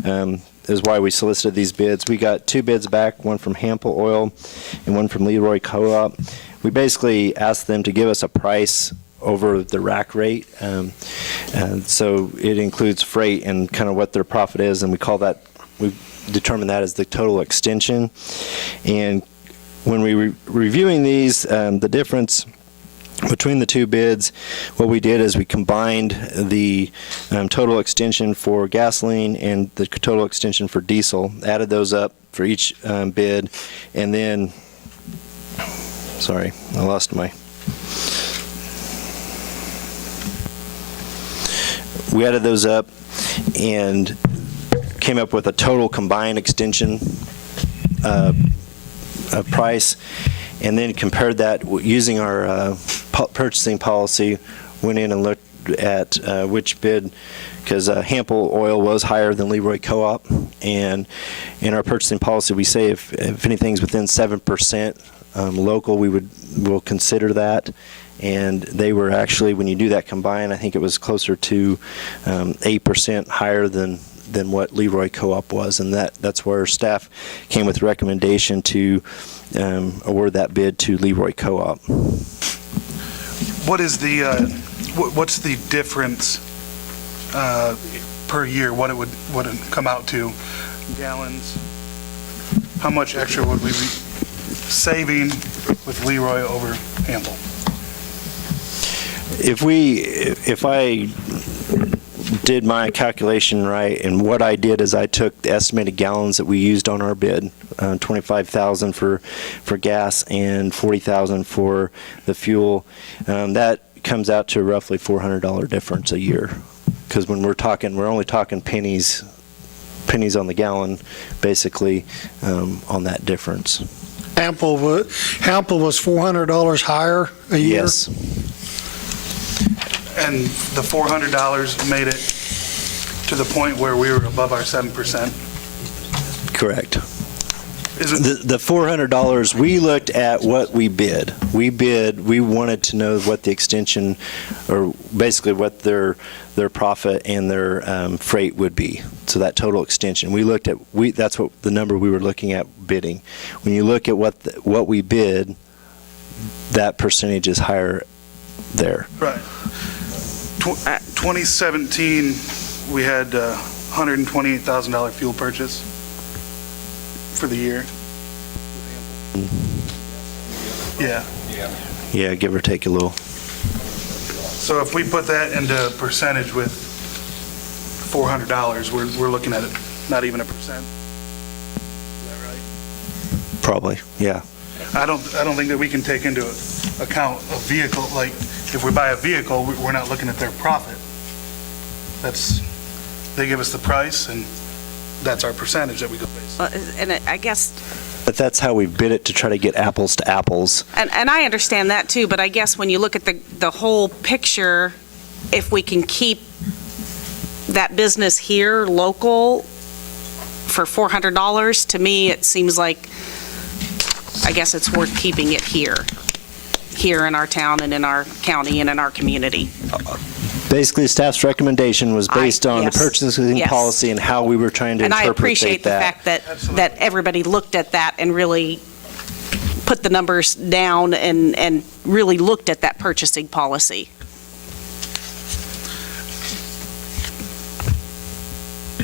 is why we solicited these bids. We got 2 bids back, one from Hampel Oil and one from Leroy Co-op. We basically asked them to give us a price over the rack rate, and so it includes freight and kind of what their profit is, and we determine that as the total extension. And when we reviewing these, the difference between the 2 bids, what we did is we combined the total extension for gasoline and the total extension for diesel, added those up for each bid, and then, sorry, I lost my... we added those up and came up with a total combined extension price, and then compared that using our purchasing policy, went in and looked at which bid, because Hample Oil was higher than Leroy Co-op, and in our purchasing policy, we say if anything's within 7% local, we'll consider that. And they were actually, when you do that combined, I think it was closer to 8% higher than what Leroy Co-op was, and that's where staff came with recommendation to award that bid to Leroy Co-op. What is the, what's the difference per year, what it would come out to? Gallons? How much extra would we be saving with Leroy over Hamble? If I did my calculation right, and what I did is I took the estimated gallons that we used on our bid, 25,000 for gas and 40,000 for the fuel. That comes out to roughly $400 difference a year. Because when we're only talking pennies on the gallon, basically, on that difference. Hample was $400 higher a year? Yes. And the $400 made it to the point where we were above our 7%? Correct. Is it, The $400, we looked at what we bid. We wanted to know what the extension, or basically what their profit and their freight would be. So that total extension. We looked at, that's what the number we were looking at bidding. When you look at what we bid, that percentage is higher there. right. 2017, we had $128,000 fuel purchase for the year. Yeah. Yeah, give or take a little. So if we put that into percentage with $400, we're looking at it not even a percent. Is that right? Probably, yeah. I don't think that we can take into account a vehicle, like, if we buy a vehicle, we're not looking at their profit. They give us the price, and that's our percentage that we go based on. And I guess, But that's how we bid it, to try to get apples to apples. and I understand that too, but I guess when you look at the whole picture, if we can keep that business here, local, for $400, to me, it seems like, I guess it's worth keeping it here in our town and in our county and in our community. Basically, staff's recommendation was based on the yes, purchasing yes. policy and how we were trying to And I interpret appreciate the fact that everybody looked at that and really put the numbers down and really looked at that purchasing policy.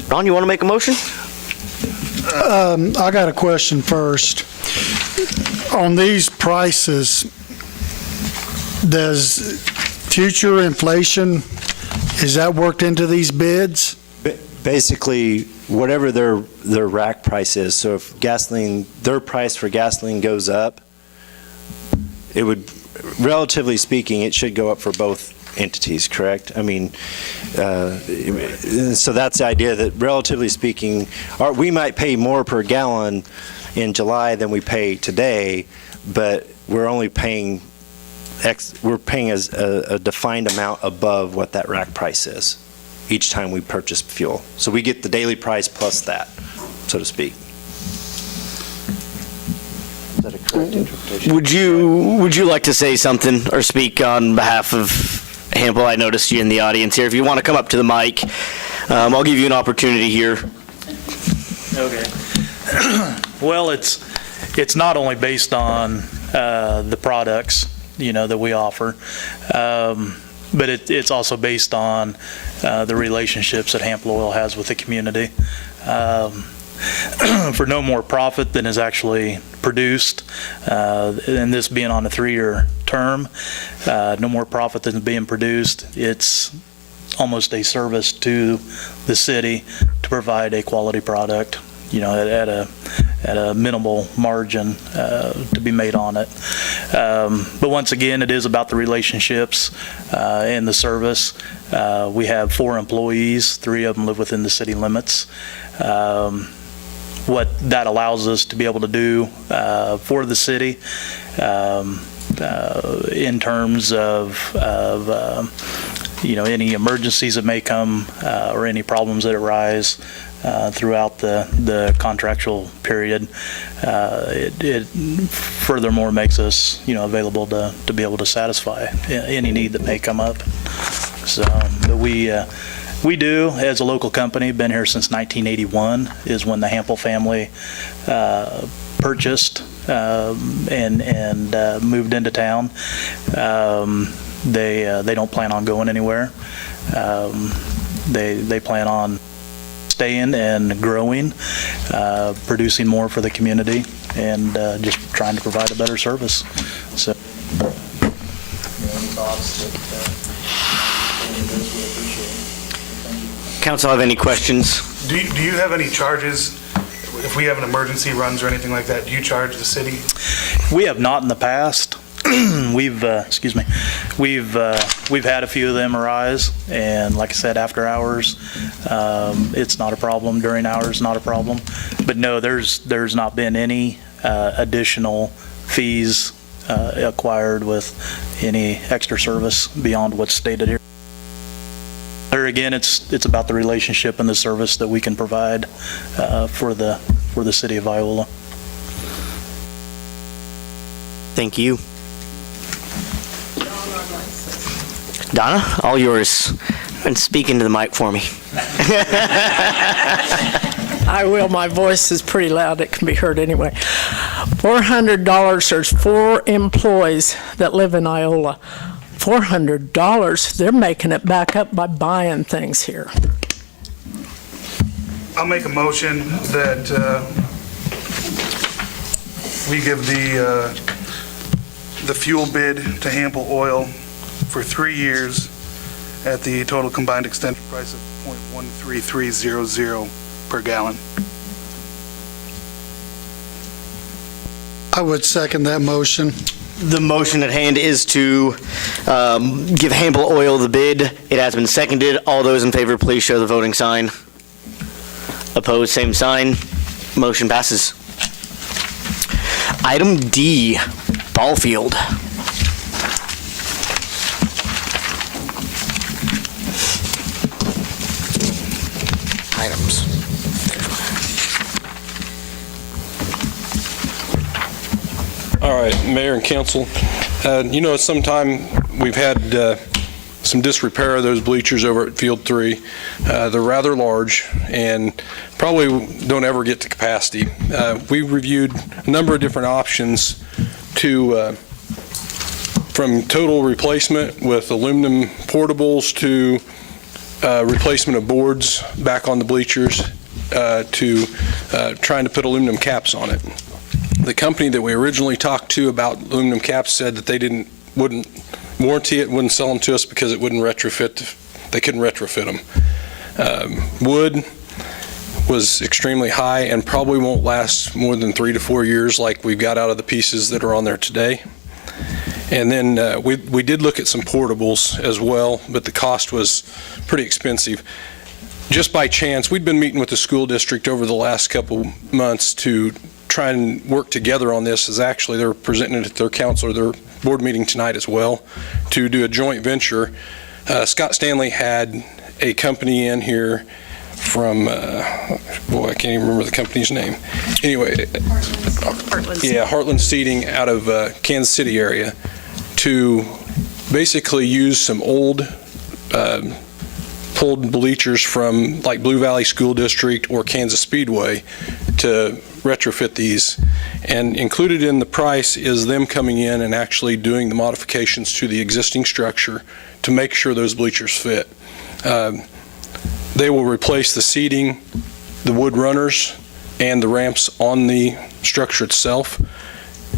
Ron, you want to make a motion? I got a question first. On these prices, does future inflation, is that worked into these bids? Basically, whatever their rack price is, so if their price for gasoline goes up, it would, relatively speaking, it should go up for both entities, correct? I mean, so that's the idea, that relatively speaking, we might pay more per gallon in July than we pay today, but we're only paying as a defined amount above what that rack price is each time we purchase fuel. So we get the daily price plus that, so to speak. Is that a correct interpretation? Would you like to say something or speak on behalf of Hample? I noticed you in the audience here. If you want to come up to the mic, I'll give you an opportunity here. Okay. Well, it's not only based on the products, that we offer, but it's also based on the relationships that Hample Oil has with the community. For no more profit than is actually produced, and this being on a 3-year term, no more profit than is being produced, it's almost a service to the city to provide a quality product at a minimal margin to be made on it. But once again, it is about the relationships and the service. We have 4 employees, 3 of them live within the city limits. What that allows us to be able to do for the city in terms of any emergencies that may come or any problems that arise throughout the contractual period. It furthermore makes us, available to be able to satisfy any need that may come up. So, but we do, as a local company, been here since 1981 is when the Hampel family purchased and moved into town. They don't plan on going anywhere. They plan on staying and growing, producing more for the community, and just trying to provide a better service. So. Council have any questions? Do you have any charges if we have an emergency runs or anything like that? Do you charge the city? We have not in the past. We've had a few of them arise, and like I said, after hours, it's not a problem. During hours, not a problem. But no, there's not been any additional fees acquired with any extra service beyond what's stated here. There again, it's about the relationship and the service that we can provide for the city of Iola. Thank you. Donna, all yours. And speak into the mic for me. I will. My voice is pretty loud. It can be heard anyway. $400. There's 4 employees that live in Iola. $400. They're making it back up by buying things here. I'll make a motion that we give the fuel bid to Hampel Oil for 3 years at the total combined extension price of .13300 per gallon. I would second that motion. The motion at hand is to give Hampel Oil the bid. It has been seconded. All those in favor, please show the voting sign. Opposed, same sign. Motion passes. Item D, ball field. Items. All right, Mayor and Council, sometime we've had some disrepair of those bleachers over at Field 3. They're rather large and probably don't ever get to capacity. We reviewed a number of different options from total replacement with aluminum portables to replacement of boards back on the bleachers to trying to put aluminum caps on it. The company that we originally talked to about aluminum caps said that they wouldn't warranty it, wouldn't sell them to us because it wouldn't retrofit. They couldn't retrofit them. Wood was extremely high and probably won't last more than 3 to 4 years like we've got out of the pieces that are on there today. And then we did look at some portables as well, but the cost was pretty expensive. Just by chance, we'd been meeting with the school district over the last couple months to try and work together on this. As actually they're presenting it at their council or their board meeting tonight as well to do a joint venture. Scott Stanley had a company in here from, I can't even remember the company's name. Anyway, Heartland Seating out of Kansas City area to basically use some old pulled bleachers from like Blue Valley School District or Kansas Speedway to retrofit these. And included in the price is them coming in and actually doing the modifications to the existing structure to make sure those bleachers fit. They will replace the seating, the wood runners, and the ramps on the structure itself.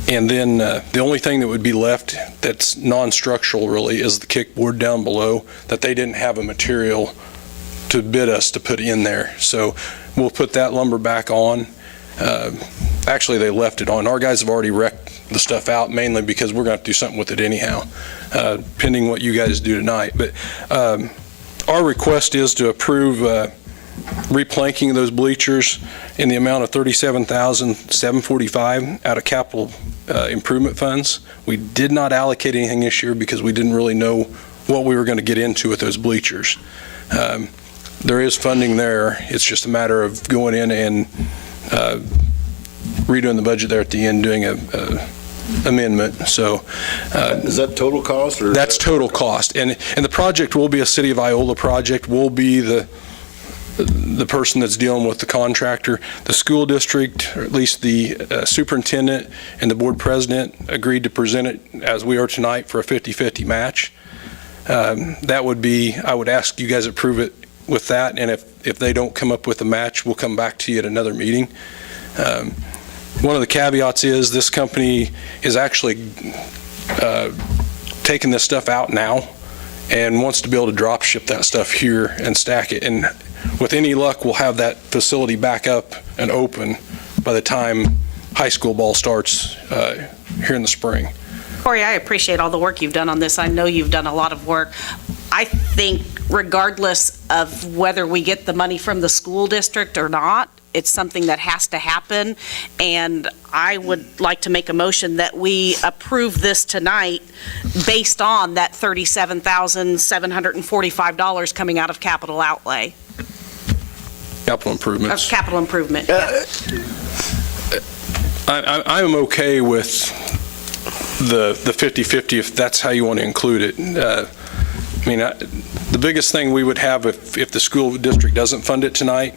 And then the only thing that would be left that's non-structural really is the kickboard down below that they didn't have a material to bid us to put in there. So we'll put that lumber back on. Actually, they left it on. Our guys have already wrecked the stuff out, mainly because we're going to have to do something with it anyhow, pending what you guys do tonight. But our request is to approve replanking of those bleachers in the amount of $37,745 out of capital improvement funds. We did not allocate anything this year because we didn't really know what we were going to get into with those bleachers. There is funding there. It's just a matter of going in and redoing the budget there at the end, doing a amendment. So is that total cost? Or that's total cost. And the project will be a City of Iola project. We'll be the person that's dealing with the contractor. The school district, or at least the superintendent and the board president, agreed to present it as we are tonight for a 50-50 match. That would be, I would ask you guys to approve it with that, and if they don't come up with a match, we'll come back to you at another meeting. One of the caveats is this company is actually taking this stuff out now and wants to be able to drop ship that stuff here and stack it. And with any luck, we'll have that facility back up and open by the time high school ball starts here in the spring. Corey, I appreciate all the work you've done on this. I know you've done a lot of work. I think regardless of whether we get the money from the school district or not, it's something that has to happen. And I would like to make a motion that we approve this tonight based on that $37,745 coming out of capital outlay. Capital improvements. Capital improvement. I'm okay with the 50-50 if that's how you want to include it. The biggest thing we would have if the school district doesn't fund it tonight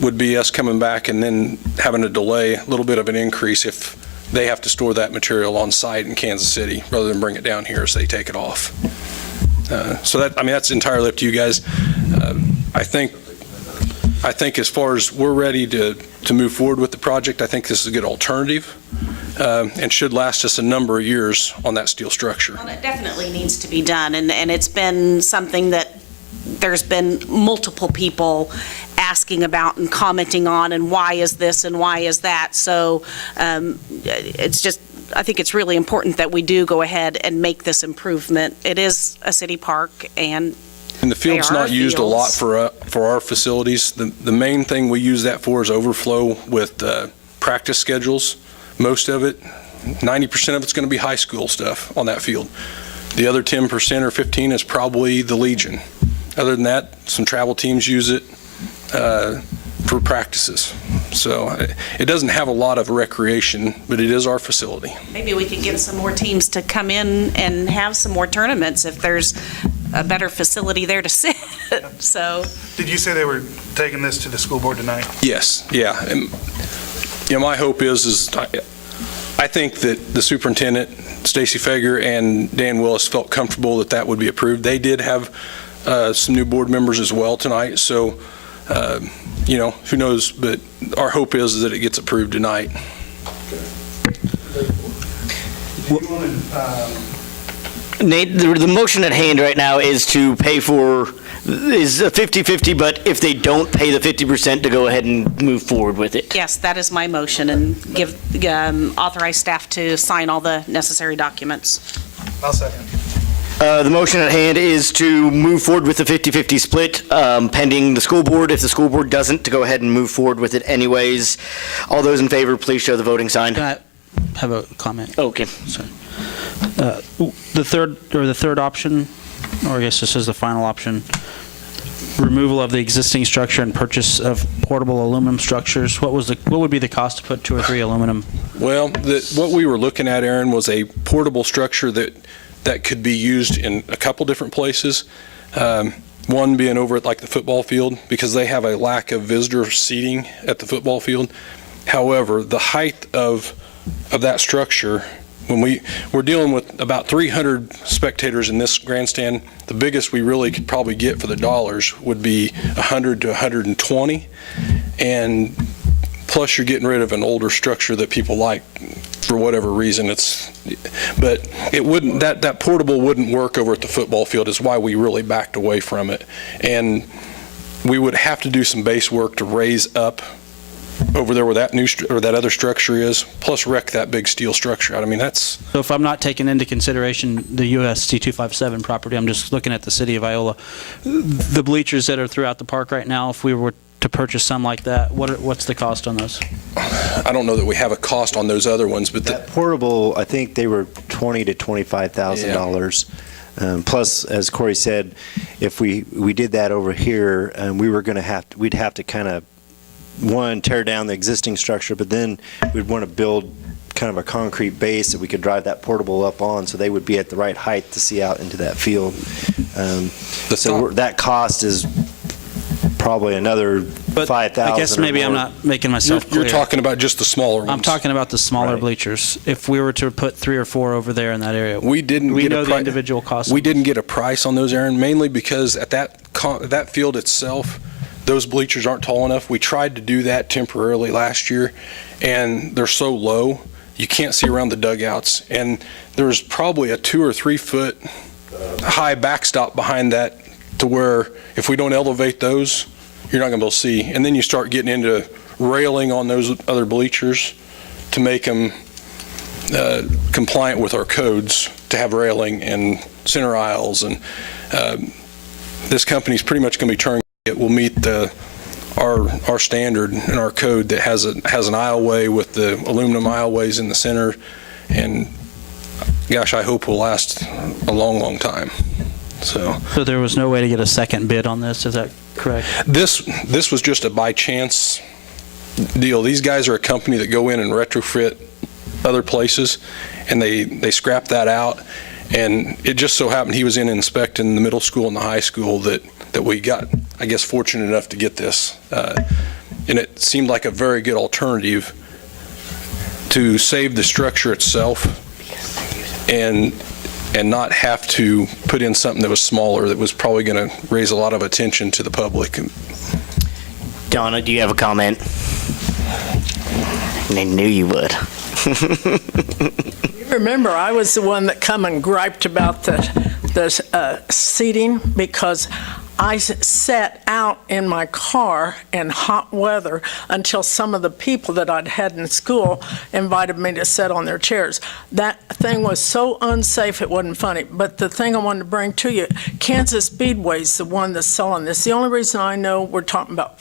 would be us coming back and then having a delay, a little bit of an increase if they have to store that material on site in Kansas City rather than bring it down here as they take it off. So that's entirely up to you guys. I think as far as we're ready to move forward with the project, I think this is a good alternative and should last us a number of years on that steel structure. Well, it definitely needs to be done, and it's been something that there's been multiple people asking about and commenting on, and why is this and why is that. So it's just, I think it's really important that we do go ahead and make this improvement. It is a city park, and the field's not used a lot for our facilities. The main thing we use that for is overflow with practice schedules. Most of it, 90% of it's going to be high school stuff on that field. The other 10% or 15% is probably the Legion. Other than that, some travel teams use it for practices. So it doesn't have a lot of recreation, but it is our facility. Maybe we can get some more teams to come in and have some more tournaments if there's a better facility there to sit. So. Did you say they were taking this to the school board tonight? Yes, yeah. And, my hope is I think that the superintendent, Stacy Fager, and Dan Willis felt comfortable that would be approved. They did have some new board members as well tonight, so who knows, but our hope is that it gets approved tonight. Nate, the motion at hand right now is to pay for, is a 50-50, but if they don't pay the 50%, to go ahead and move forward with it. Yes, that is my motion, and authorize staff to sign all the necessary documents. I'll second. The motion at hand is to move forward with the 50-50 split, pending the school board. If the school board doesn't, to go ahead and move forward with it anyways. All those in favor, please show the voting sign. Can I have a comment? Okay. Sorry. The third option, or I guess this is the final option, removal of the existing structure and purchase of portable aluminum structures. What would be the cost to put 2 or 3 aluminum? Well, what we were looking at, Aaron, was a portable structure that could be used in a couple different places. One being over at the football field, because they have a lack of visitor seating at the football field. However, the height of that structure, when we're dealing with about 300 spectators in this grandstand, the biggest we really could probably get for the dollars would be 100 to 120, and plus you're getting rid of an older structure that people like for whatever reason, but it wouldn't, that portable wouldn't work over at the football field, is why we really backed away from it. And we would have to do some base work to raise up over there where that that other structure is, plus wreck that big steel structure out. I mean, that's... So if I'm not taking into consideration the UST 257 property, I'm just looking at the city of Iola, the bleachers that are throughout the park right now, if we were to purchase some like that, what's the cost on those? I don't know that we have a cost on those other ones, but that portable, I think they were $20,000 to $25,000. Plus, as Corey said, if we did that over here, we'd have to kind of, one, tear down the existing structure, but then we'd want to build kind of a concrete base that we could drive that portable up on, so they would be at the right height to see out into that field. So that cost is probably another $5,000. I guess maybe I'm not making myself clear. You're talking about just the smaller ones. I'm talking about the smaller bleachers. If we were to put 3 or 4 over there in that area, we didn't we get know the individual costs. We didn't get a price on those, Aaron, mainly because at that field itself, those bleachers aren't tall enough. We tried to do that temporarily last year, and they're so low you can't see around the dugouts. And there's probably a 2 or 3 foot high backstop behind that, to where if we don't elevate those, you're not going to be able to see. And then you start getting into railing on those other bleachers to make them compliant with our codes to have railing and center aisles. And this company's pretty much going to be turning it will meet our standard and our code that has an aisleway with the aluminum aisleways in the center. And gosh, I hope will last a long, long time. So there was no way to get a second bid on this, is that correct? This was just a by chance deal. These guys are a company that go in and retrofit other places, and they scrap that out. And it just so happened he was in inspecting the middle school and the high school that we got, I guess, fortunate enough to get this. And it seemed like a very good alternative to save the structure itself and not have to put in something that was smaller that was probably going to raise a lot of attention to the public. Donna, do you have a comment? I knew you would. Remember, I was the one that come and griped about the seating, because I sat out in my car in hot weather until some of the people that I'd had in school invited me to sit on their chairs. That thing was so unsafe, it wasn't funny. But the thing I wanted to bring to you, Kansas Speedway's the one that's selling this. The only reason I know we're talking about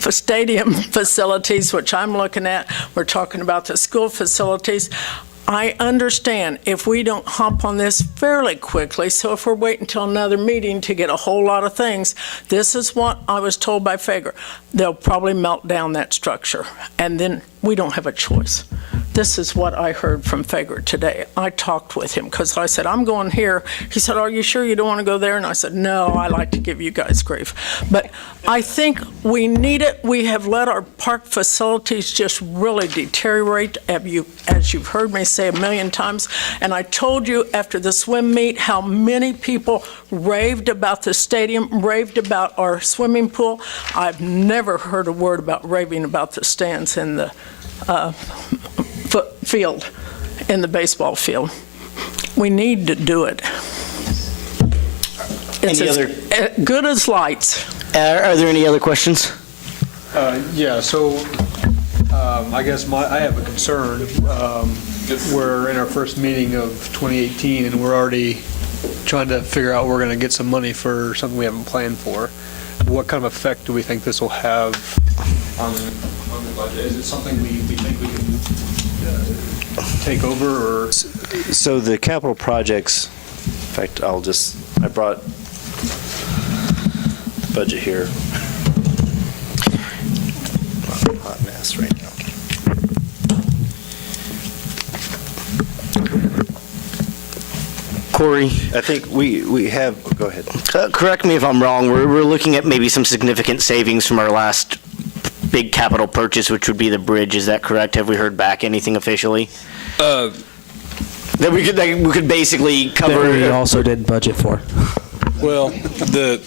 for stadium facilities, which I'm looking at, we're talking about the school facilities. I understand if we don't hop on this fairly quickly, so if we're waiting until another meeting to get a whole lot of things, this is what I was told by Fager. They'll probably melt down that structure, and then we don't have a choice. This is what I heard from Fager today. I talked with him because I said, I'm going here. He said, are you sure you don't want to go there? And I said, no, I like to give you guys grief. But I think we need it. We have let our park facilities just really deteriorate, as you've heard me say a million times. And I told you after the swim meet how many people raved about the stadium, raved about our swimming pool. I've never heard a word about raving about the stands in the field, in the baseball field. We need to do it. It's as good as lights. Are there any other questions? Yeah, so I guess I have a concern. We're in our first meeting of 2018, and we're already trying to figure out where we're going to get some money for something we haven't planned for. What kind of effect do we think this will have on the budget? Is it something we think we can take over, or? So the capital projects, in fact, I brought the budget here. Hot mess right now. Corey? I think we have, go ahead. Correct me if I'm wrong, we're looking at maybe some significant savings from our last big capital purchase, which would be the bridge. Is that correct? Have we heard back anything officially? That we could basically cover. That we also did budget for. Well, the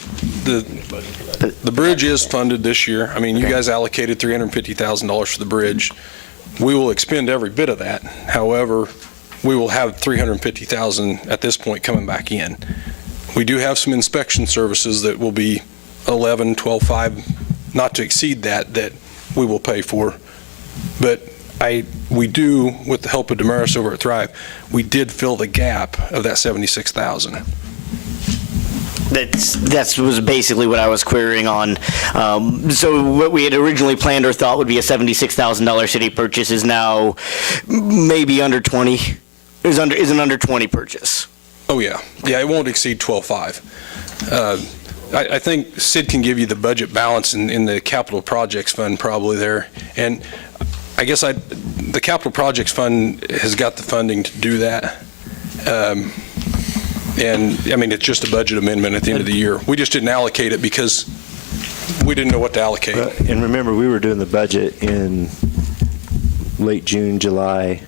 bridge is funded this year. I mean, you guys allocated $350,000 for the bridge. We will expend every bit of that. However, we will have $350,000 at this point coming back in. We do have some inspection services that will be 11, 12.5, not to exceed that we will pay for. But we do, with the help of Damaris over at Thrive, we did fill the gap of that $76,000. That was basically what I was querying on. So what we had originally planned or thought would be a $76,000 city purchase is now maybe under 20. Is an under 20 purchase. Oh yeah, it won't exceed 12.5. I think Sid can give you the budget balance in the capital projects fund probably there, and I guess the capital projects fund has got the funding to do that. And I mean, it's just a budget amendment at the end of the year. We just didn't allocate it because we didn't know what to allocate. And remember, we were doing the budget in late June, July,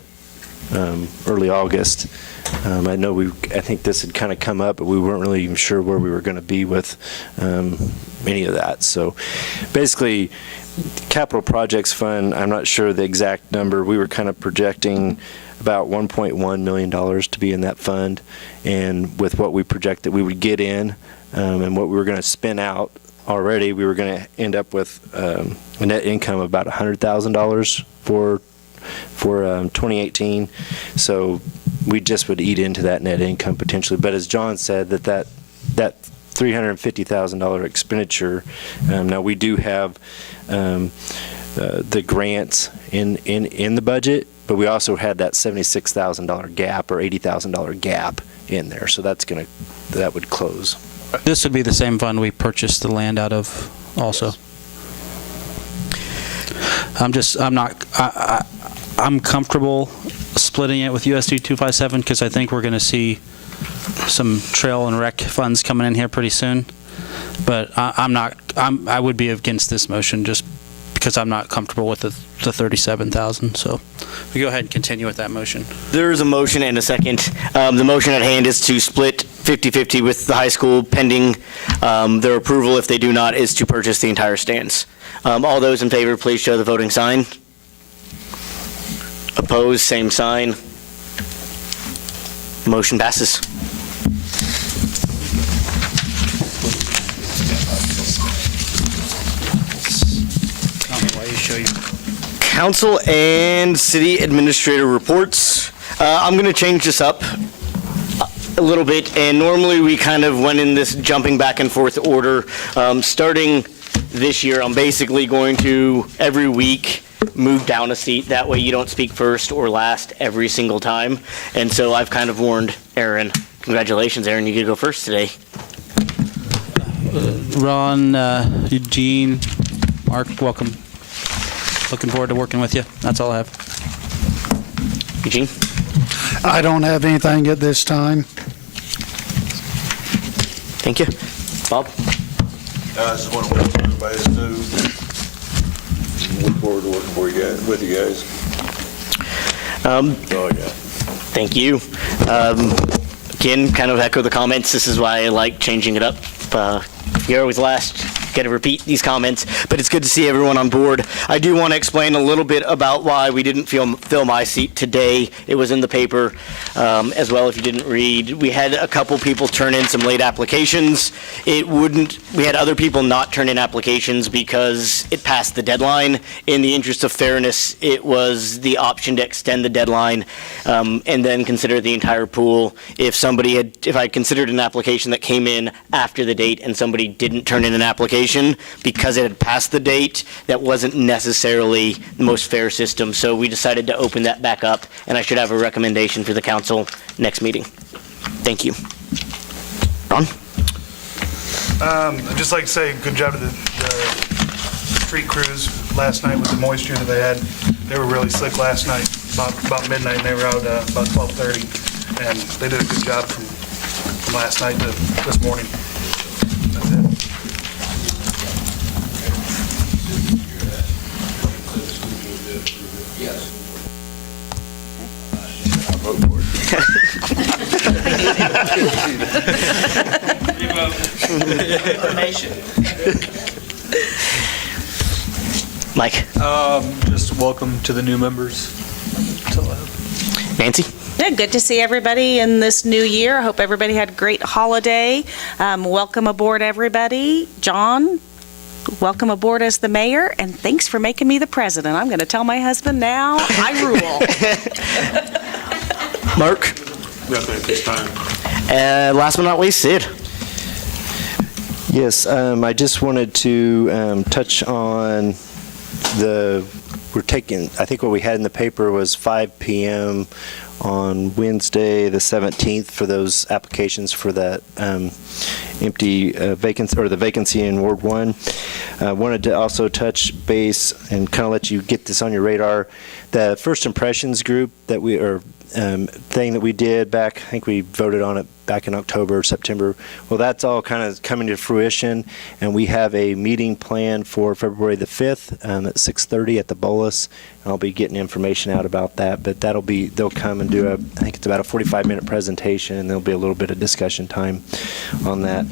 early August. I think this had kind of come up, but we weren't really even sure where we were going to be with any of that. So basically, capital projects fund, I'm not sure the exact number. We were kind of projecting about $1.1 million to be in that fund, and with what we project that we would get in and what we were going to spin out already, we were going to end up with a net income of about $100,000 for 2018. So we just would eat into that net income potentially. But as John said, that $350,000 expenditure, now we do have the grants in the budget, but we also had that $76,000 gap or $80,000 gap in there. So that would close. This would be the same fund we purchased the land out of also. I'm comfortable splitting it with USD 257 because I think we're going to see some trail and rec funds coming in here pretty soon. But I would be against this motion just because I'm not comfortable with the 37,000. So we go ahead and continue with that motion. There is a motion and a second. The motion at hand is to split 50-50 with the high school pending their approval. If they do not, is to purchase the entire stands. All those in favor, please show the voting sign. Opposed, same sign. Motion passes. Council and city administrator reports. I'm going to change this up a little bit, and normally we kind of went in this jumping back and forth order. Starting this year, I'm basically going to every week move down a seat. That way you don't speak first or last every single time. And so I've kind of warned Aaron. Congratulations, Aaron, you get to go first today. Ron, Eugene, Mark, welcome. Looking forward to working with you. That's all I have. Eugene? I don't have anything at this time. Thank you. Bob? I just want to welcome everybody that's new. Look forward to working with you guys. That's all I got. Thank you. Again, kind of echo the comments. This is why I like changing it up. You're always last. Got to repeat these comments, but it's good to see everyone on board. I do want to explain a little bit about why we didn't fill my seat today. It was in the paper as well if you didn't read. We had a couple people turn in some late applications. We had other people not turn in applications because it passed the deadline. In the interest of fairness, it was the option to extend the deadline and then consider the entire pool. If I considered an application that came in after the date and somebody didn't turn in an application because it had passed the date, that wasn't necessarily the most fair system. So we decided to open that back up, and I should have a recommendation for the council next meeting. Thank you. Ron? I'd just like to say good job to the street crews last night with the moisture that they had. They were really slick last night, about midnight, and they were out about 12:30, and they did a good job from last night to this morning. That's it. Mike? Just welcome to the new members. Nancy? Yeah, good to see everybody in this new year. I hope everybody had a great holiday. Welcome aboard, everybody. John, welcome aboard as the mayor, and thanks for making me the president. I'm going to tell my husband now, I rule. Mark? Nothing at this time. Last but not least, Sid. Yes, I just wanted to touch on we're taking, I think what we had in the paper was 5 p.m. on Wednesday, the 17th, for those applications for that empty vacancy, or the vacancy in Ward 1. Wanted to also touch base and kind of let you get this on your radar. The First Impressions group that thing that we did back, I think we voted on it back in October or September. Well, that's all kind of coming to fruition, and we have a meeting planned for February the 5th at 6:30 at the Bolus. I'll be getting information out about that, but they'll come and do I think it's about a 45-minute presentation, and there'll be a little bit of discussion time on that.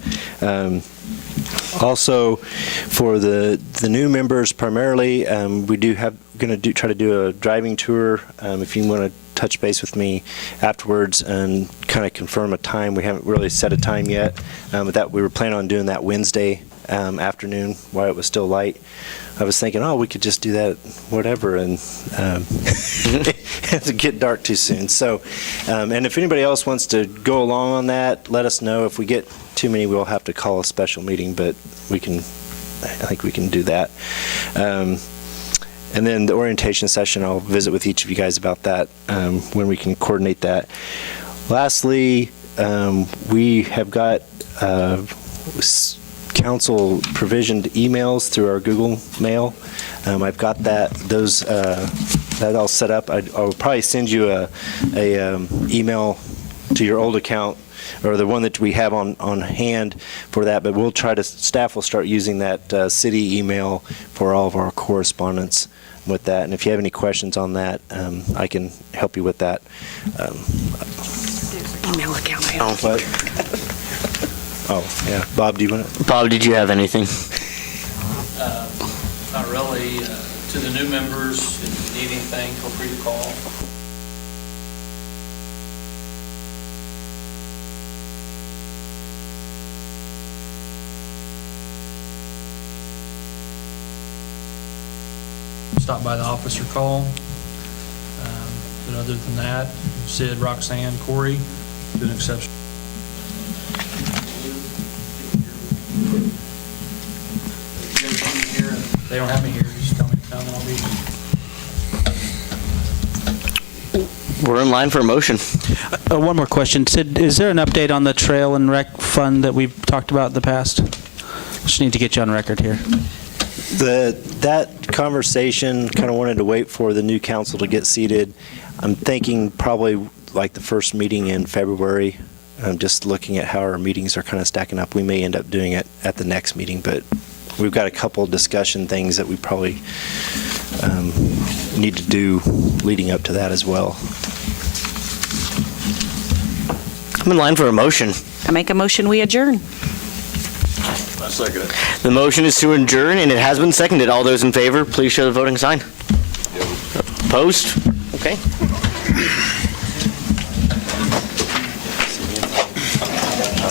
Also, for the new members primarily, we try to do a driving tour. If you want to touch base with me afterwards and kind of confirm a time, we haven't really set a time yet, but that we were planning on doing that Wednesday afternoon while it was still light. I was thinking, we could just do that, whatever, and it'll get dark too soon. So, and if anybody else wants to go along on that, let us know. If we get too many, we'll have to call a special meeting, but I think we can do that. And then the orientation session, I'll visit with each of you guys about that when we can coordinate that. Lastly, we have got council provisioned emails through our Google Mail. I've got that all set up. I'll probably send you a email to your old account, or the one that we have on hand for that, but staff will start using that city email for all of our correspondence with that. And if you have any questions on that, I can help you with that. Email account. Yeah. Bob, do you want to? Bob, did you have anything? Not really. To the new members, if you need anything, feel free to call. Stop by the office or call. But other than that, Sid, Roxanne, Corey, do an exception. They don't have me here, just tell me to come and I'll be here. We're in line for a motion. One more question. Sid, is there an update on the trail and rec fund that we've talked about in the past? Just need to get you on record here. That conversation, kind of wanted to wait for the new council to get seated. I'm thinking probably like the first meeting in February. I'm just looking at how our meetings are kind of stacking up. We may end up doing it at the next meeting, but we've got a couple of discussion things that we probably need to do leading up to that as well. I'm in line for a motion. I make a motion, we adjourn. I second it. The motion is to adjourn, and it has been seconded. All those in favor, please show the voting sign. Opposed? Okay.